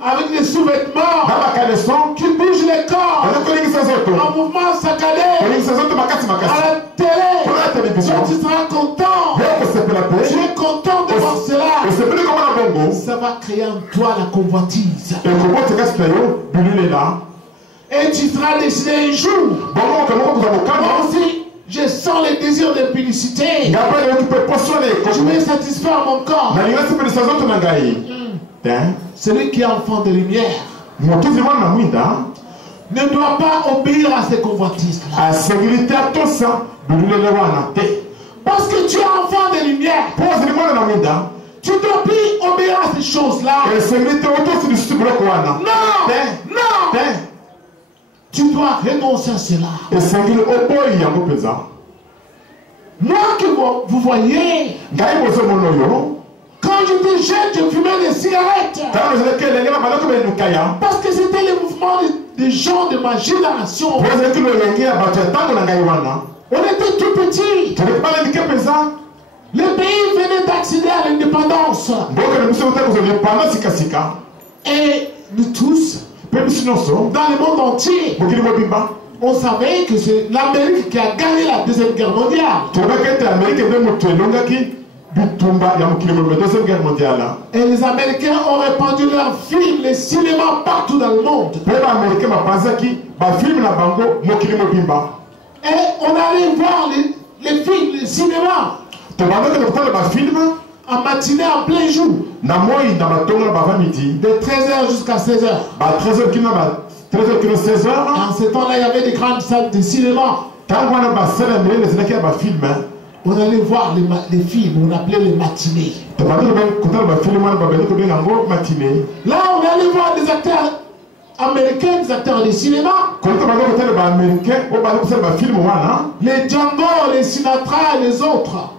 avec des sous-vêtements, qui bougent les corps, en mouvement saccadé, à la télé. Donc tu seras content. Tu es content de voir cela. Ça va créer en toi la convoitise. Et tu seras décidé un jour. Moi aussi, je sens les désirs de publicité. Je vais satisfaire mon corps. Celui qui est enfant de lumière ne doit pas obéir à ces convoitises-là. Parce que tu es enfant de lumière, tu ne dois plus obéir à ces choses-là. Non, non. Tu dois renoncer à cela. Moi que vous voyez, quand j'étais jeune, je fumais des cigarettes. Parce que c'était le mouvement des gens de ma génération. On était tout petits. Le pays venait d'accéder à l'indépendance. Et nous tous, dans le monde entier, on savait que c'est l'Amérique qui a gagné la Deuxième Guerre mondiale. Et les Américains ont répandu leurs films, les cinémas partout dans le monde. Et on allait voir les films, les cinémas en matinée, en plein jour, de 13h jusqu'à 16h. En ce temps-là, il y avait des grandes salles de cinéma. On allait voir les films, on appelait les matinées. Là, on allait voir des acteurs américains, des acteurs de cinéma. Les Django, les Sinatra et les autres.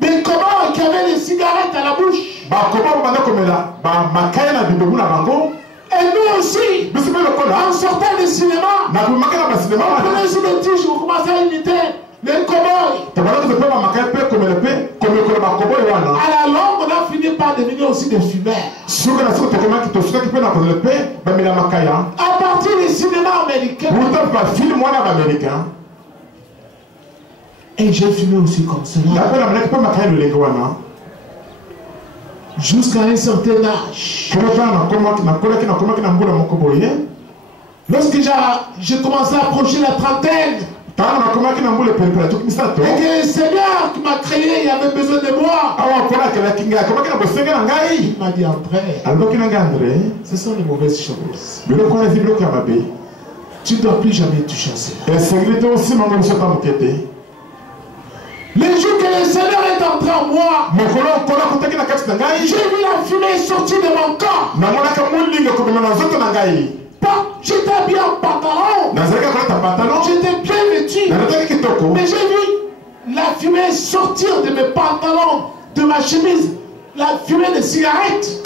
Des cobayes qui avaient des cigarettes à la bouche. Et nous aussi, en sortant du cinéma, on prenait sur les tiges, on commençait à imiter les cobayes. À la longue, on a fini par devenir aussi des fumeurs. À partir du cinéma américain, et j'ai fumé aussi comme cela. Jusqu'à un certain âge. Lorsque j'ai commencé à approcher la trentaine, et que le Seigneur qui m'a créé, il avait besoin de moi, il m'a dit André, ce sont les mauvaises choses. Tu ne dois plus jamais toucher à cela. Le jour que le Seigneur est entré en moi, j'ai vu la fumée sortir de mon corps. J'étais bien en pantalon, j'étais bien vêtu, mais j'ai vu la fumée sortir de mes pantalons, de ma chemise, la fumée de cigarettes.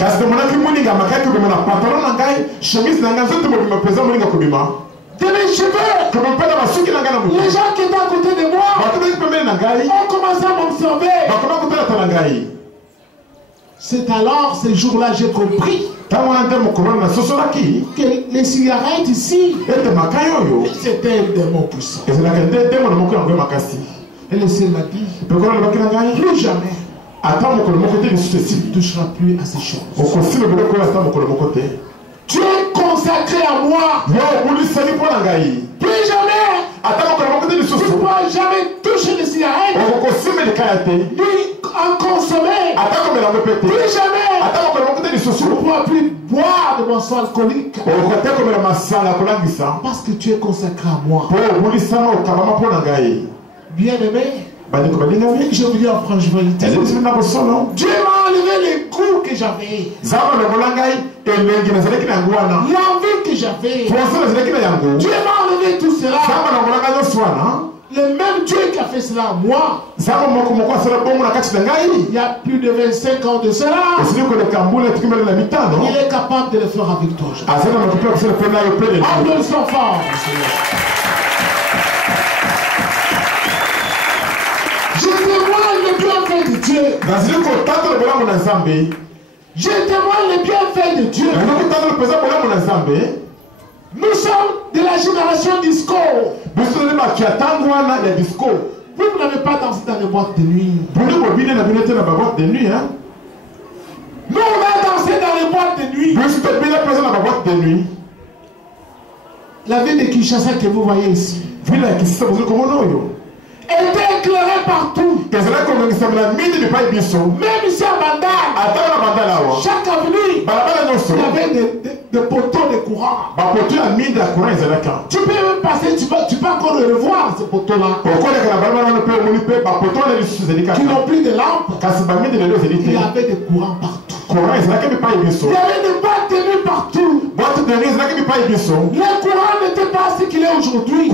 De mes cheveux. Les gens qui étaient à côté de moi ont commencé à m'observer. C'est alors, ce jour-là, j'ai compris que les cigarettes ici, c'était un démon puissant. Et le Seigneur m'a dit, plus jamais, tu ne toucheras plus à ces choses. Tu es consacré à moi. Plus jamais. Tu ne pourras jamais toucher les cigarettes. Ni en consommer. Plus jamais. Tu ne pourras plus boire de boissons alcooliques. Parce que tu es consacré à moi. Bien-aimé, je vous dis en franche vérité, Dieu m'a enlevé les goûts que j'avais, l'envie que j'avais. Dieu m'a enlevé tout cela. Le même Dieu qui a fait cela à moi, il y a plus de 25 ans de cela, il est capable de le faire avec toi. Applaudissons fort. Dieu. Je témoigne les bienfaits de Dieu. Nous sommes de la génération disco. Vous n'avez pas dansé dans les boîtes de nuit. Nous, on a dansé dans les boîtes de nuit. La ville de Kinshasa que vous voyez ici était éclairée partout. Même ici à Bandar, chaque avenue, il y avait des poteaux de courant. Tu peux même passer, tu peux encore le revoir, ces poteaux-là. Qui n'ont plus de lampes. Il y avait des courants partout. Il y avait des boîtes de nuit partout. Le courant n'était pas ce qu'il est aujourd'hui.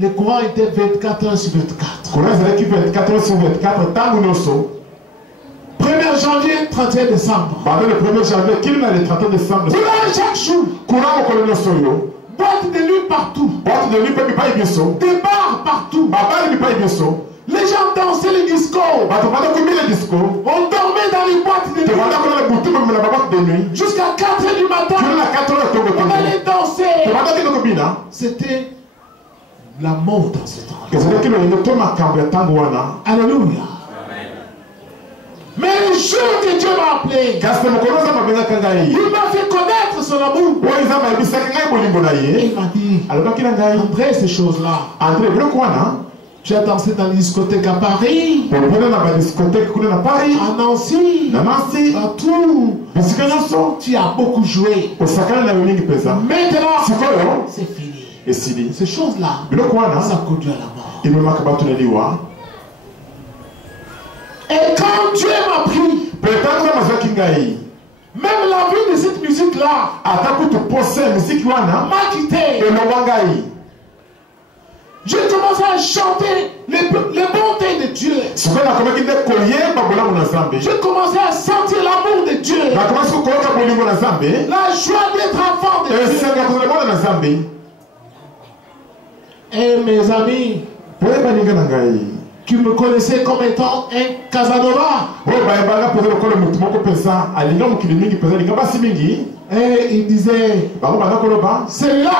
Le courant était 24 heures sur 24. 1er janvier, 31 décembre. Courant chaque jour. Boîte de nuit partout. Des bars partout. Les gens dansaient les discos. On dormait dans les boîtes de nuit. Jusqu'à 4 h du matin. On allait danser. C'était la mort dans ce temps. Alléluia. Mais le jour que Dieu m'a appelé, il m'a fait connaître son amour. Il m'a dit, André, ces choses-là, tu as dansé dans les discothèques à Paris, à Nancy, partout. Tu as beaucoup joué. Maintenant, c'est fini. Ces choses-là, ça conduit à la mort. Et quand Dieu m'a pris, même la vie de cette musique-là m'a quitté. J'ai commencé à chanter les bontés de Dieu. J'ai commencé à sentir l'amour de Dieu. La joie d'être enfant de Dieu. Et mes amis qui me connaissaient comme étant un Casanova, et ils disaient, celui-là,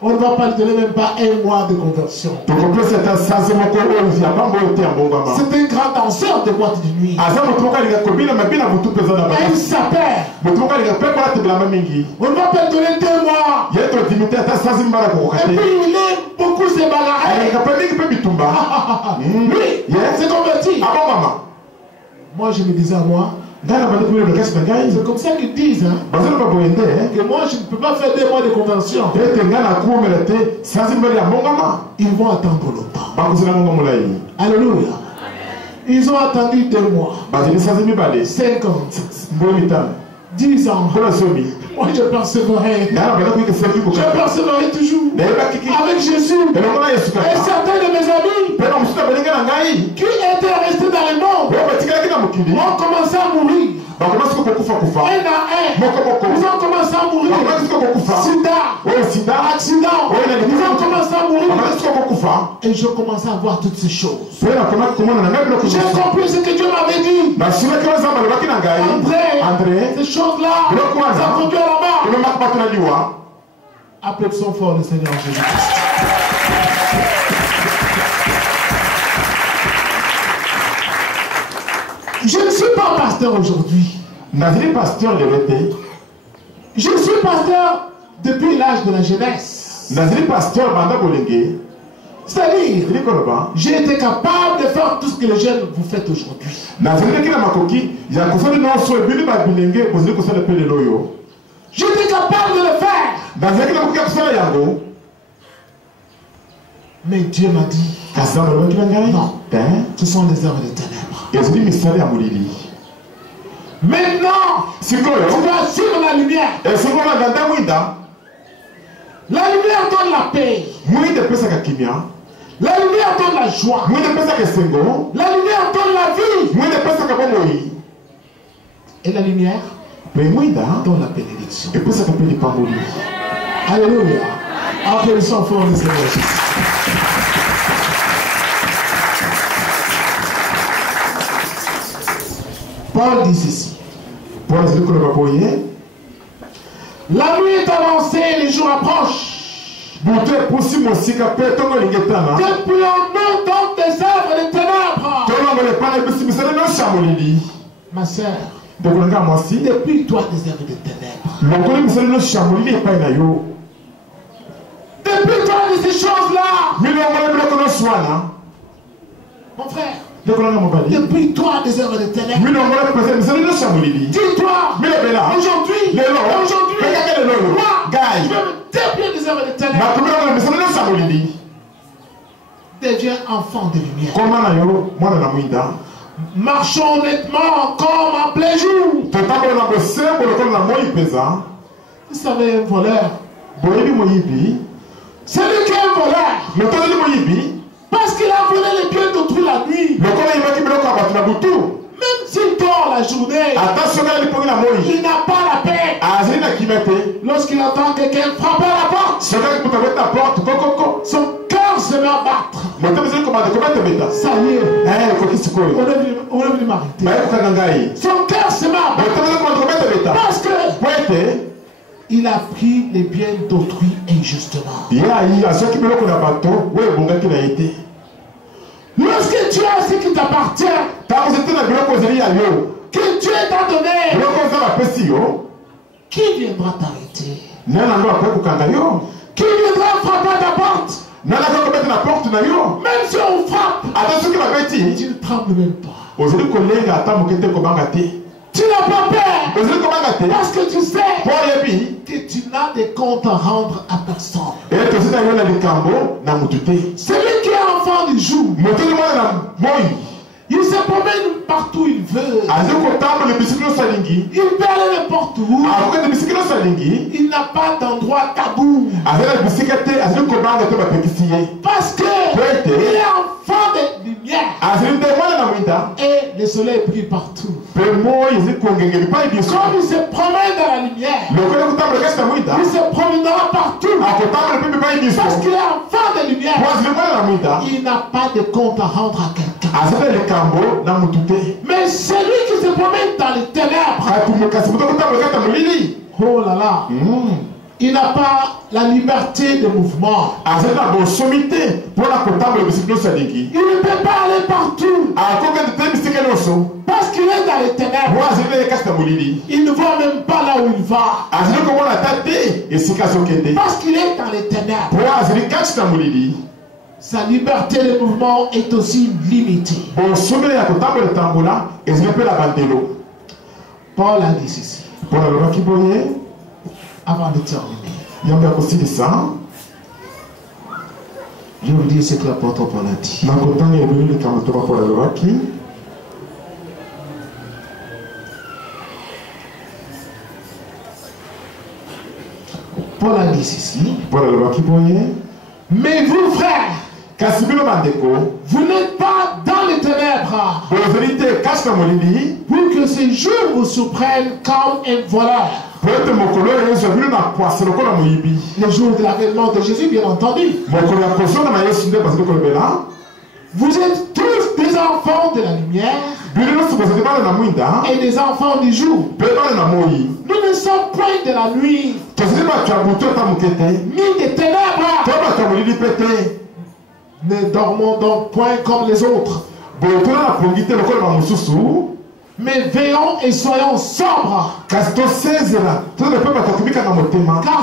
on ne va pas lui donner même pas un mois de conversion. C'est un grand danseur de boîte de nuit. Et il s'appelle. On ne va pas lui donner 2 mois. Et puis il est beaucoup se bagarrer. Lui, c'est converti. Moi je me disais à moi, c'est comme ça qu'ils disent, hein, que moi je ne peux pas faire 2 mois de conversion. Ils vont attendre longtemps. Alléluia. Ils ont attendu 2 mois, 5 ans, 10 ans. Moi je persévérerai. Je persévérerai toujours avec Jésus. Et certains de mes amis qui étaient restés dans le monde ont commencé à mourir. Un à un. Ils ont commencé à mourir. Sida, accident. Ils ont commencé à mourir. Et je commençais à voir toutes ces choses. J'ai compris ce que Dieu m'avait dit. André, ces choses-là, ça conduit à la mort. Applaudissons fort le Seigneur Jésus-Christ. Je ne suis pas pasteur aujourd'hui. Je suis pasteur depuis l'âge de la jeunesse. C'est-à-dire, j'ai été capable de faire tout ce que les jeunes vous faites aujourd'hui. J'étais capable de le faire. Mais Dieu m'a dit, non, ce sont les œuvres des ténèbres. Maintenant, tu dois suivre la lumière. La lumière donne la paix. La lumière donne la joie. La lumière donne la vie. Et la lumière donne la bénédiction. Alléluia. Applaudissons fort le Seigneur Jésus. Paul dit ceci. Paul dit que le baboye. La nuit est avancée et les jours approchent. Depuis un autant des œuvres des ténèbres. Ma sœur, depuis toi des œuvres des ténèbres. Depuis toi de ces choses-là. Mon frère. Depuis toi des œuvres de ténèbres. Dis-toi aujourd'hui, moi, je veux me déplier des œuvres de ténèbres. Deviens enfant de lumière. Marchons honnêtement comme en plein jour. Vous savez, un voleur, celui qui est un voleur, parce qu'il a volé les biens d'autrui la nuit, même s'il dort la journée, il n'a pas la paix. Lorsqu'il entend quelqu'un frapper à la porte, son cœur se met à battre. Ça y est, on est venu m'arrêter. Son cœur se met à battre parce que il a pris les biens d'autrui injustement. Lorsque tu as ce qui t'appartient, que Dieu t'a donné, qui viendra t'arrêter? Qui viendra frapper à ta porte? Même si on frappe, tu ne trembles même pas. Tu n'as pas peur parce que tu sais que tu n'as de comptes à rendre à personne. Celui qui est enfant du jour, il se promène partout où il veut. Il peut aller n'importe où. Il n'a pas d'endroit tabou. Parce que il est enfant de lumière. Et le soleil brille partout. Comme il se promène dans la lumière, il se promènera partout. Parce qu'il est enfant de lumière. Il n'a pas de compte à rendre à quelqu'un. Mais celui qui se promène dans les ténèbres, oh là là, il n'a pas la liberté de mouvement. Il ne peut pas aller partout. Parce qu'il est dans les ténèbres. Il ne voit même pas là où il va. Parce qu'il est dans les ténèbres. Sa liberté de mouvement est aussi limitée. Paul a dit ceci. Avant de terminer, je vais vous dire ce que l'apôtre Paul a dit. Paul a dit ceci. Mais vous, frères, vous n'êtes pas dans les ténèbres pour que ces jours vous surprennent comme un voleur. Le jour de l'avènement de Jésus, bien entendu. Vous êtes tous des enfants de la lumière et des enfants du jour. Nous ne sommes point de la nuit, ni des ténèbres. Ne dormons donc point comme les autres, mais veillons et soyons sobres. Car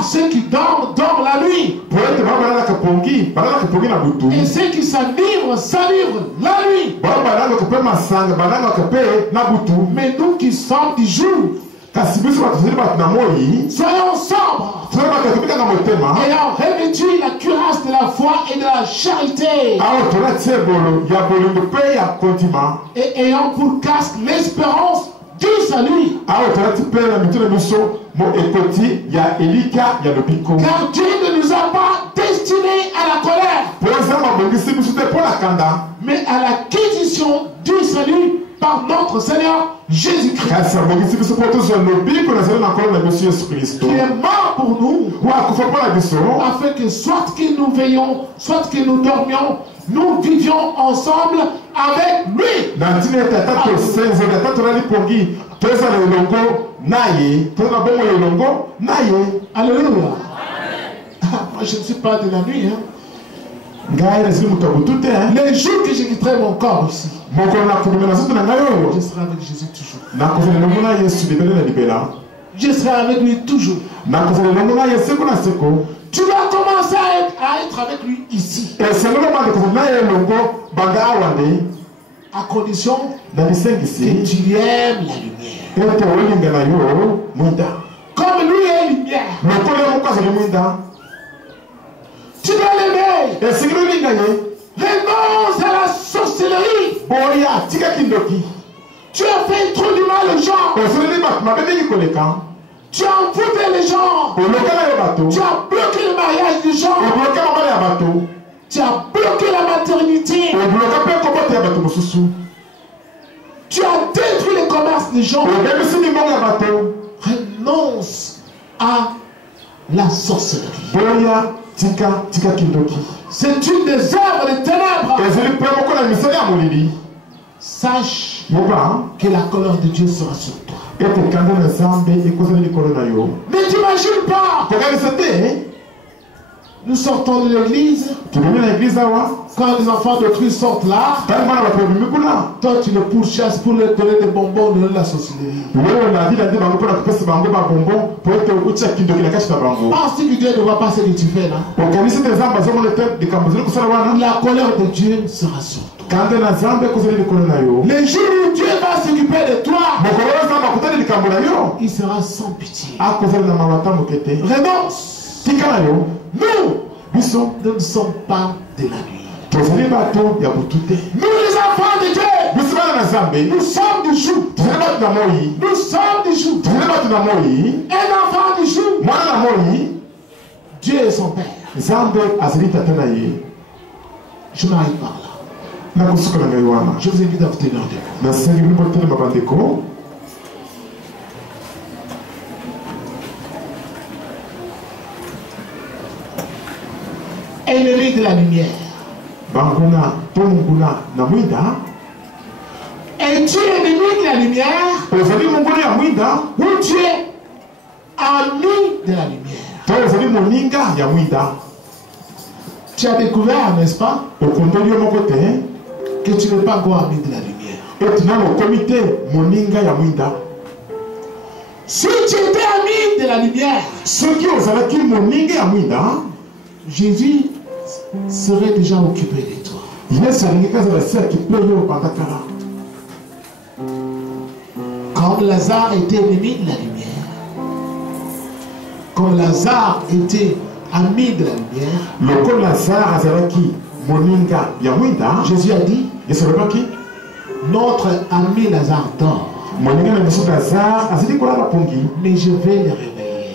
ceux qui dorment, dorment la nuit. Et ceux qui s'enivrent, s'enivrent la nuit. Mais nous qui sommes du jour, soyons sobres, ayant revêtu la cuirasse de la foi et de la charité, et ayant pour casque l'espérance du salut. Car Dieu ne nous a pas destinés à la colère, mais à l'acquisition du salut par notre Seigneur Jésus-Christ. Qui est mort pour nous, afin que soit que nous veillions, soit que nous dormions, nous vivions ensemble avec lui. Alléluia. Moi je ne suis pas de la nuit. Les jours que je quitterai mon corps ici, je serai avec Jésus toujours. Je serai avec lui toujours. Tu vas commencer à être avec lui ici. À condition que tu aimes la lumière. Comme lui est lumière. Tu dois l'aimer. Renonce à la sorcellerie. Tu as fait trop du mal aux gens. Tu as envoûté les gens. Tu as bloqué le mariage des gens. Tu as bloqué la maternité. Tu as détruit les commerces des gens. Renonce à la sorcellerie. C'est une des œuvres des ténèbres. Sache que la colère de Dieu sera sur toi. Ne t'imagine pas. Nous sortons de l'église. Quand les enfants de Christ sortent là, toi tu les pourchasses pour leur donner des bonbons de la sorcellerie. Pense-tu que Dieu ne voit pas ce que tu fais là? La colère de Dieu sera sur toi. Les jours où Dieu va s'occuper de toi, il sera sans pitié. Renonce. Nous ne sommes pas de la nuit. Nous les enfants de Dieu, nous sommes du jour. Nous sommes du jour. Un enfant du jour, Dieu est son Père. Je m'arrive par là. Je vous invite à vous tenir debout. Ennemi de la lumière. Es-tu ennemi de la lumière? Ou tu es ami de la lumière? Tu as découvert, n'est-ce pas, que tu n'es pas encore ami de la lumière. Si tu étais ami de la lumière, Jésus serait déjà occupé de toi. Comme Lazare était ennemi de la lumière, comme Lazare était ami de la lumière, Jésus a dit, notre ami Lazare dort, mais je vais le réveiller.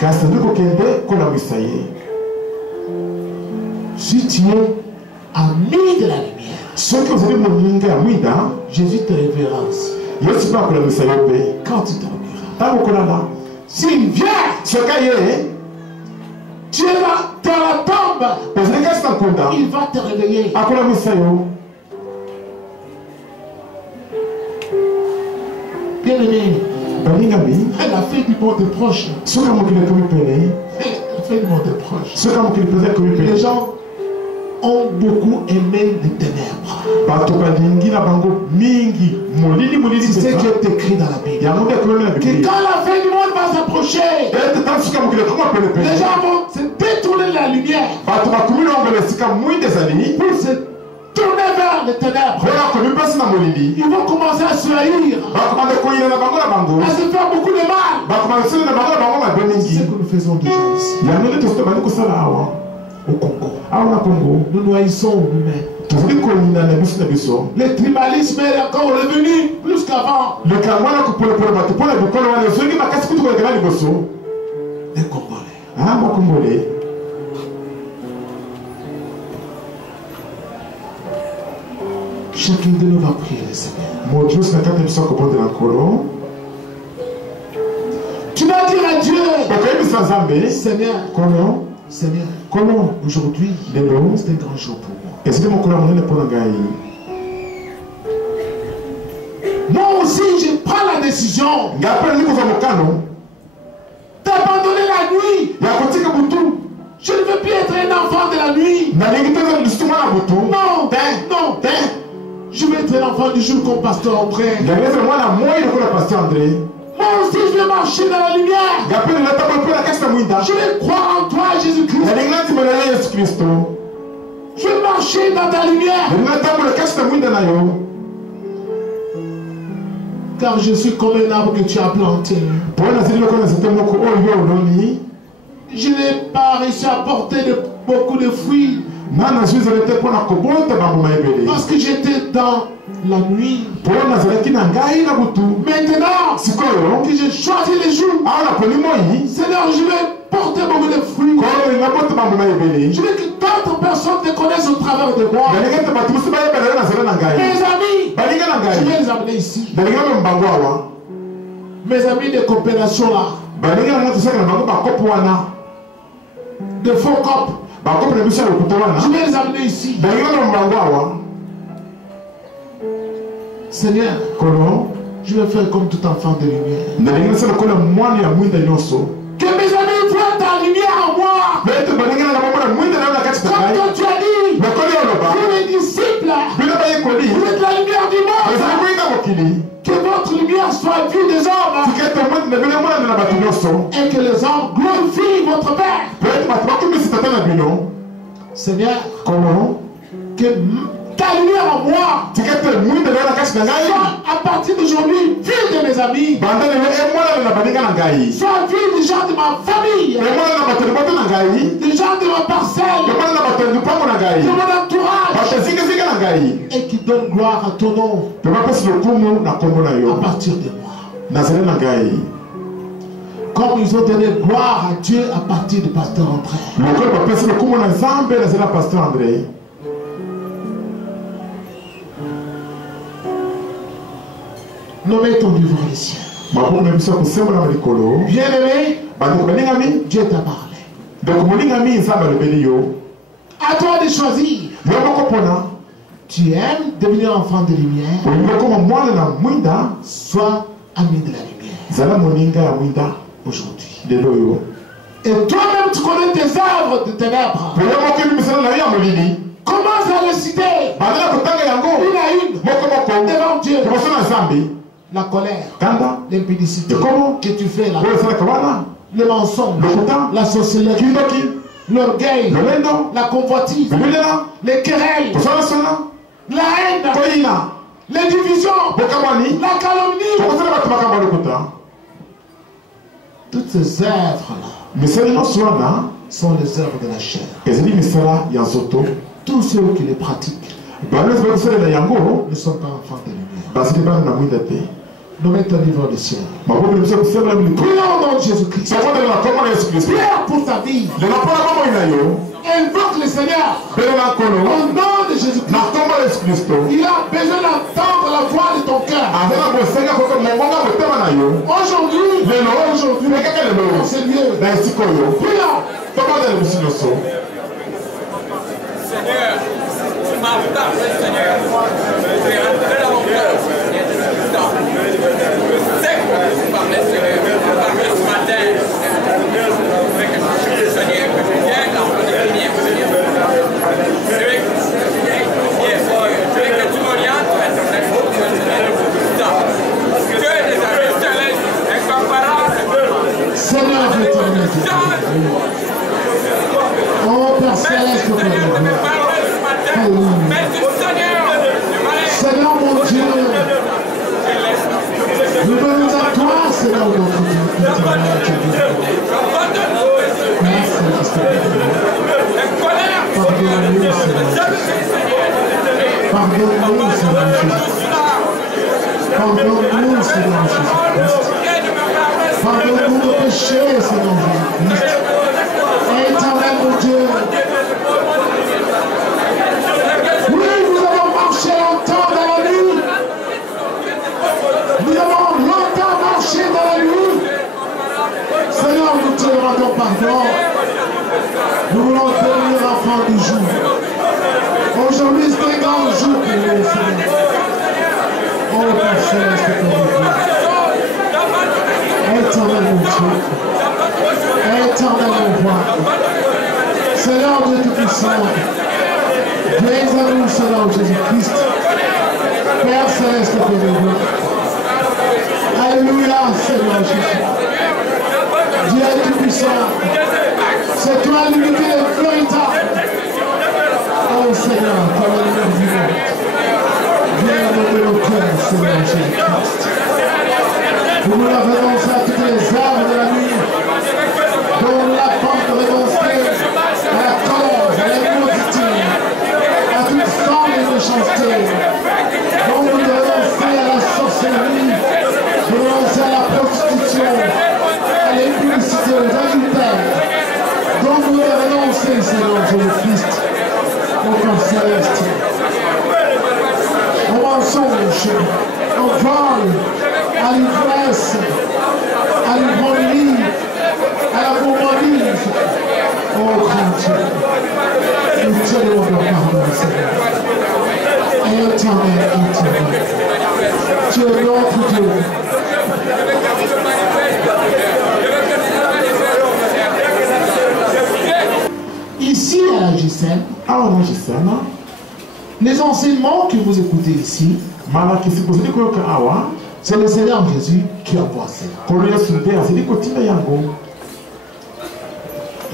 Si tu es ami de la lumière, Jésus te réveillera aussi. Quand tu dormiras. S'il vient, tu es là dans la tombe, il va te réveiller. Bien aimé, elle a fait du bon des proches. Elle a fait du bon des proches. Les gens ont beaucoup aimé les ténèbres. C'est ce qui est écrit dans la Bible. Que quand la fin du monde va s'approcher, les gens vont se détourner de la lumière pour se tourner vers les ténèbres. Ils vont commencer à se haïr, à se faire beaucoup de mal. C'est ce que nous faisons déjà ici. Au Congo, nous nous haïssons nous-mêmes. Le tribalisme est encore revenu plus qu'avant. Les Congolais. Chacun de nous va prier le Seigneur. Tu vas dire à Dieu, Seigneur, Seigneur, aujourd'hui, c'est un grand jour pour moi. Moi aussi, je prends la décision d'abandonner la nuit. Je ne veux plus être un enfant de la nuit. Non, non. Je veux être un enfant du jour comme pasteur André. Moi aussi, je vais marcher dans la lumière. Je vais croire en toi, Jésus-Christ. Je vais marcher dans ta lumière. Car je suis comme un arbre que tu as planté. Je n'ai pas réussi à porter beaucoup de fruits. Parce que j'étais dans la nuit. Maintenant que j'ai choisi les jours, Seigneur, je vais porter beaucoup de fruits. Je veux que d'autres personnes te connaissent au travers de moi. Mes amis, je vais les amener ici. Mes amis de coopération là. De faux cop. Je vais les amener ici. Seigneur, je vais faire comme tout enfant de lumière. Que mes amis voient ta lumière en moi. Comme toi tu as dit, vous les disciples, vous êtes la lumière du monde. Que votre lumière soit vue des hommes. Et que les hommes glorifient votre Père. Seigneur, que ta lumière en moi soit à partir d'aujourd'hui vue de mes amis. Soit vue des gens de ma famille. Des gens de ma parcelle. De mon entourage. Et qui donne gloire à ton nom. À partir de moi. Comme ils ont donné gloire à Dieu à partir du pasteur André. Nous mettons devant les cieux. Bien-aimé, Dieu t'a parlé. À toi de choisir. Tu aimes devenir enfant de lumière. Sois ami de la lumière. Aujourd'hui. Et toi-même tu connais tes œuvres de ténèbres. Commence à les citer. Une à une. Devant Dieu. La colère. L'impudicité. Que tu fais là. Le mensonge. La sorcellerie. L'orgueil. La convoitise. Les querelles. La haine. Les divisions. La calomnie. Toutes ces œuvres-là sont les œuvres de la chair. Tous ceux qui les pratiquent ne sont pas enfants de lumière. Nous mettons au niveau du ciel. Prions au nom de Jésus-Christ. Prions pour ta vie. Invoque le Seigneur. Au nom de Jésus-Christ. Il a besoin d'entendre la voix de ton cœur. Aujourd'hui, dans ce lieu, prions. Seigneur, tu m'as parlé, Seigneur. Tu es entré dans mon cœur. Je sais que tu parlais, Seigneur. Tu parlais ce matin. Seigneur, que je viens dans le lumière. Je veux que tu m'orientes vers ton époque. Tu es des amis célestes, incomparables. Seigneur, je te remercie. Oh, Père Céleste, Seigneur mon Dieu, nous venons à toi, Seigneur mon Dieu. Merci, pardonne-nous, Seigneur. Pardonne-nous, Seigneur Jésus-Christ. Pardonne-nous, Seigneur Jésus-Christ. Pardonne-nous nos péchés, Seigneur Jésus-Christ. Éternel mon Dieu. Oui, nous avons marché longtemps dans la Nous voulons devenir enfants du jour. Aujourd'hui, c'est un grand jour pour nous, Seigneur. Oh, Père céleste, éternel mon Dieu, éternel mon roi, Seigneur Dieu Tout-Puissant, viens à nous, Seigneur Jésus-Christ, Père céleste, Père. Alléluia, Seigneur Jésus. Dieu Tout-Puissant, c'est toi l'unité véritable. Oh Seigneur, toi la lumière vivante. Viens dans nos cœurs, Seigneur Jésus-Christ. Nous voulons renoncer à toutes les armes de la nuit, dont la porte renoncer à la cause, à l'immodité, à toute forme de méchanceté. Donc nous renoncer à la sorcellerie, nous renoncer à la prostitution, à l'impudicité, aux adultères. Donc nous renoncer, Seigneur Jésus-Christ, au Père céleste, au mensonge, au vol, à l'ivresse, à l'ivronie, à la gourmandise. Oh grand Dieu, nous tenons le pardon, Seigneur. Éternel, éternel. Tu es notre Dieu. Ici à la GICEN, les enseignements que vous écoutez ici, c'est le Seigneur Jésus qui envoie cela.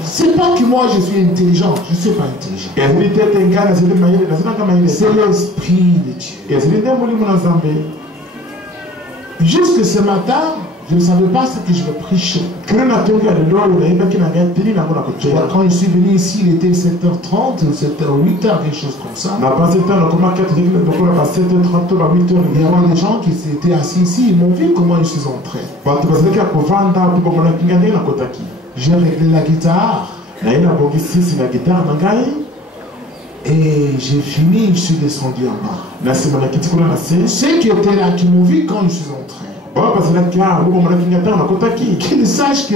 C'est pas que moi je suis intelligent, je ne suis pas intelligent. C'est l'Esprit de Dieu. Jusque ce matin, je ne savais pas ce que je vais prêcher. Quand je suis venu ici, il était 7h30, 7h08, quelque chose comme ça. Il y avait des gens qui s'étaient assis ici, ils m'ont vu comment je suis entré. J'ai réglé la guitare. Et j'ai fini, je suis descendu en bas. Ceux qui étaient là, qui m'ont vu quand je suis entré, qu'ils sachent que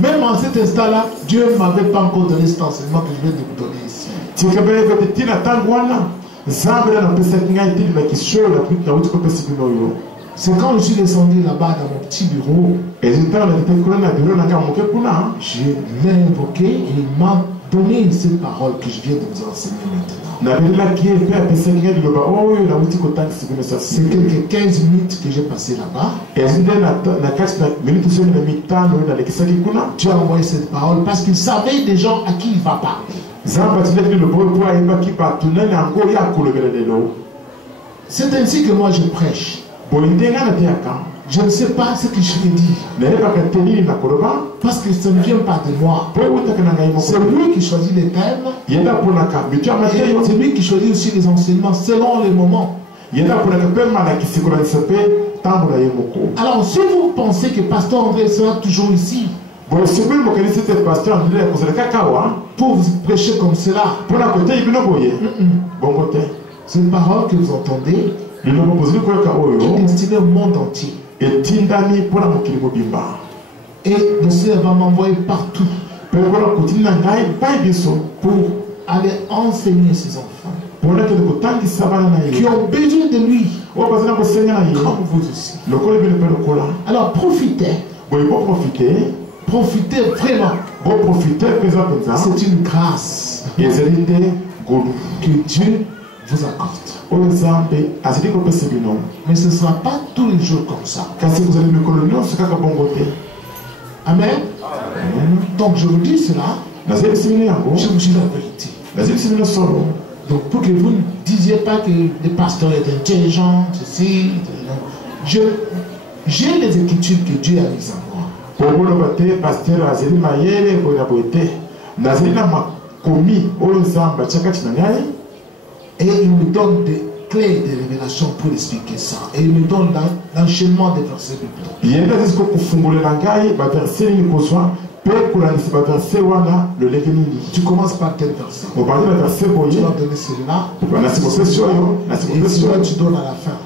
même en cet instant-là, Dieu ne m'avait pas encore donné cet enseignement que je vais vous donner ici. C'est quand je suis descendu là-bas dans mon petit bureau, je l'ai invoqué et il m'a donné cette parole que je viens de vous enseigner maintenant. C'est quelques 15 minutes que j'ai passé là-bas. Tu as envoyé cette parole parce qu'il savait des gens à qui il va parler. C'est ainsi que moi je prêche. Je ne sais pas ce que je vais dire. Parce que ça ne vient pas de moi. C'est lui qui choisit les thèmes. C'est lui qui choisit aussi les enseignements selon les moments. Alors si vous pensez que Pasteur André sera toujours ici pour vous prêcher comme cela, cette parole que vous entendez est destinée au monde entier. Et le Seigneur va m'envoyer partout pour aller enseigner ses enfants qui ont besoin de lui, comme vous aussi. Alors profitez vraiment. C'est une grâce que Dieu vous accorde. Mais ce ne sera pas tous les jours comme ça. Amen. Donc je vous dis cela, je vous dis la vérité. Donc pour que vous ne disiez pas que le pasteur est intelligent, ceci, j'ai les écritures que Dieu a mises en moi. Et il me donne des clés de révélation pour expliquer ça. Et il me donne l'enchaînement des versets bibliques. Tu commences par quel verset? Tu vas donner celui-là. Et celui-là tu donnes à la fin.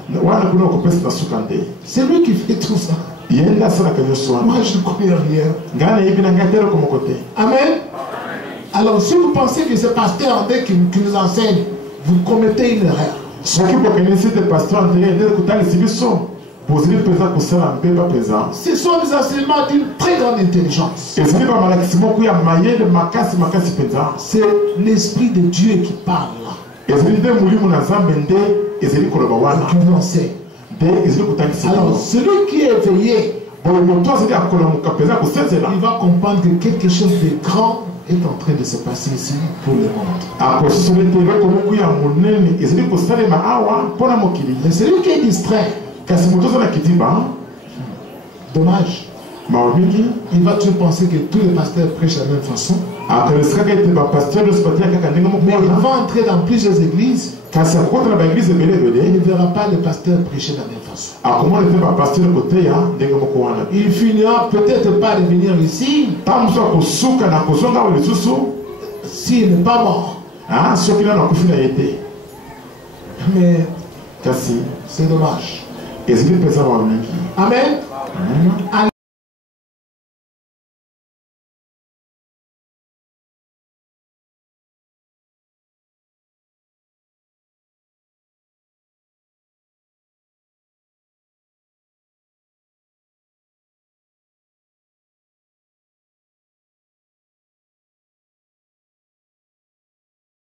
C'est lui qui fait tout ça. Moi je ne connais rien. Amen. Alors si vous pensez que ce pasteur qui nous enseigne, vous commettez une erreur. Ce qui peut connaître des pasteurs antérieurs, Ce sont des enseignements d'une très grande intelligence. C'est l'Esprit de Dieu qui parle. Et qui nous enseigne. Alors celui qui est éveillé, il va comprendre que quelque chose de grand est en train de se passer ici pour le monde. Mais celui qui est distrait, dommage, il va toujours penser que tous les pasteurs prêchent de la même façon. Mais il va entrer dans plusieurs églises. Il ne verra pas le pasteur prêcher de la même façon. Il finira peut-être pas de venir ici s'il n'est pas mort. Mais c'est dommage. Amen.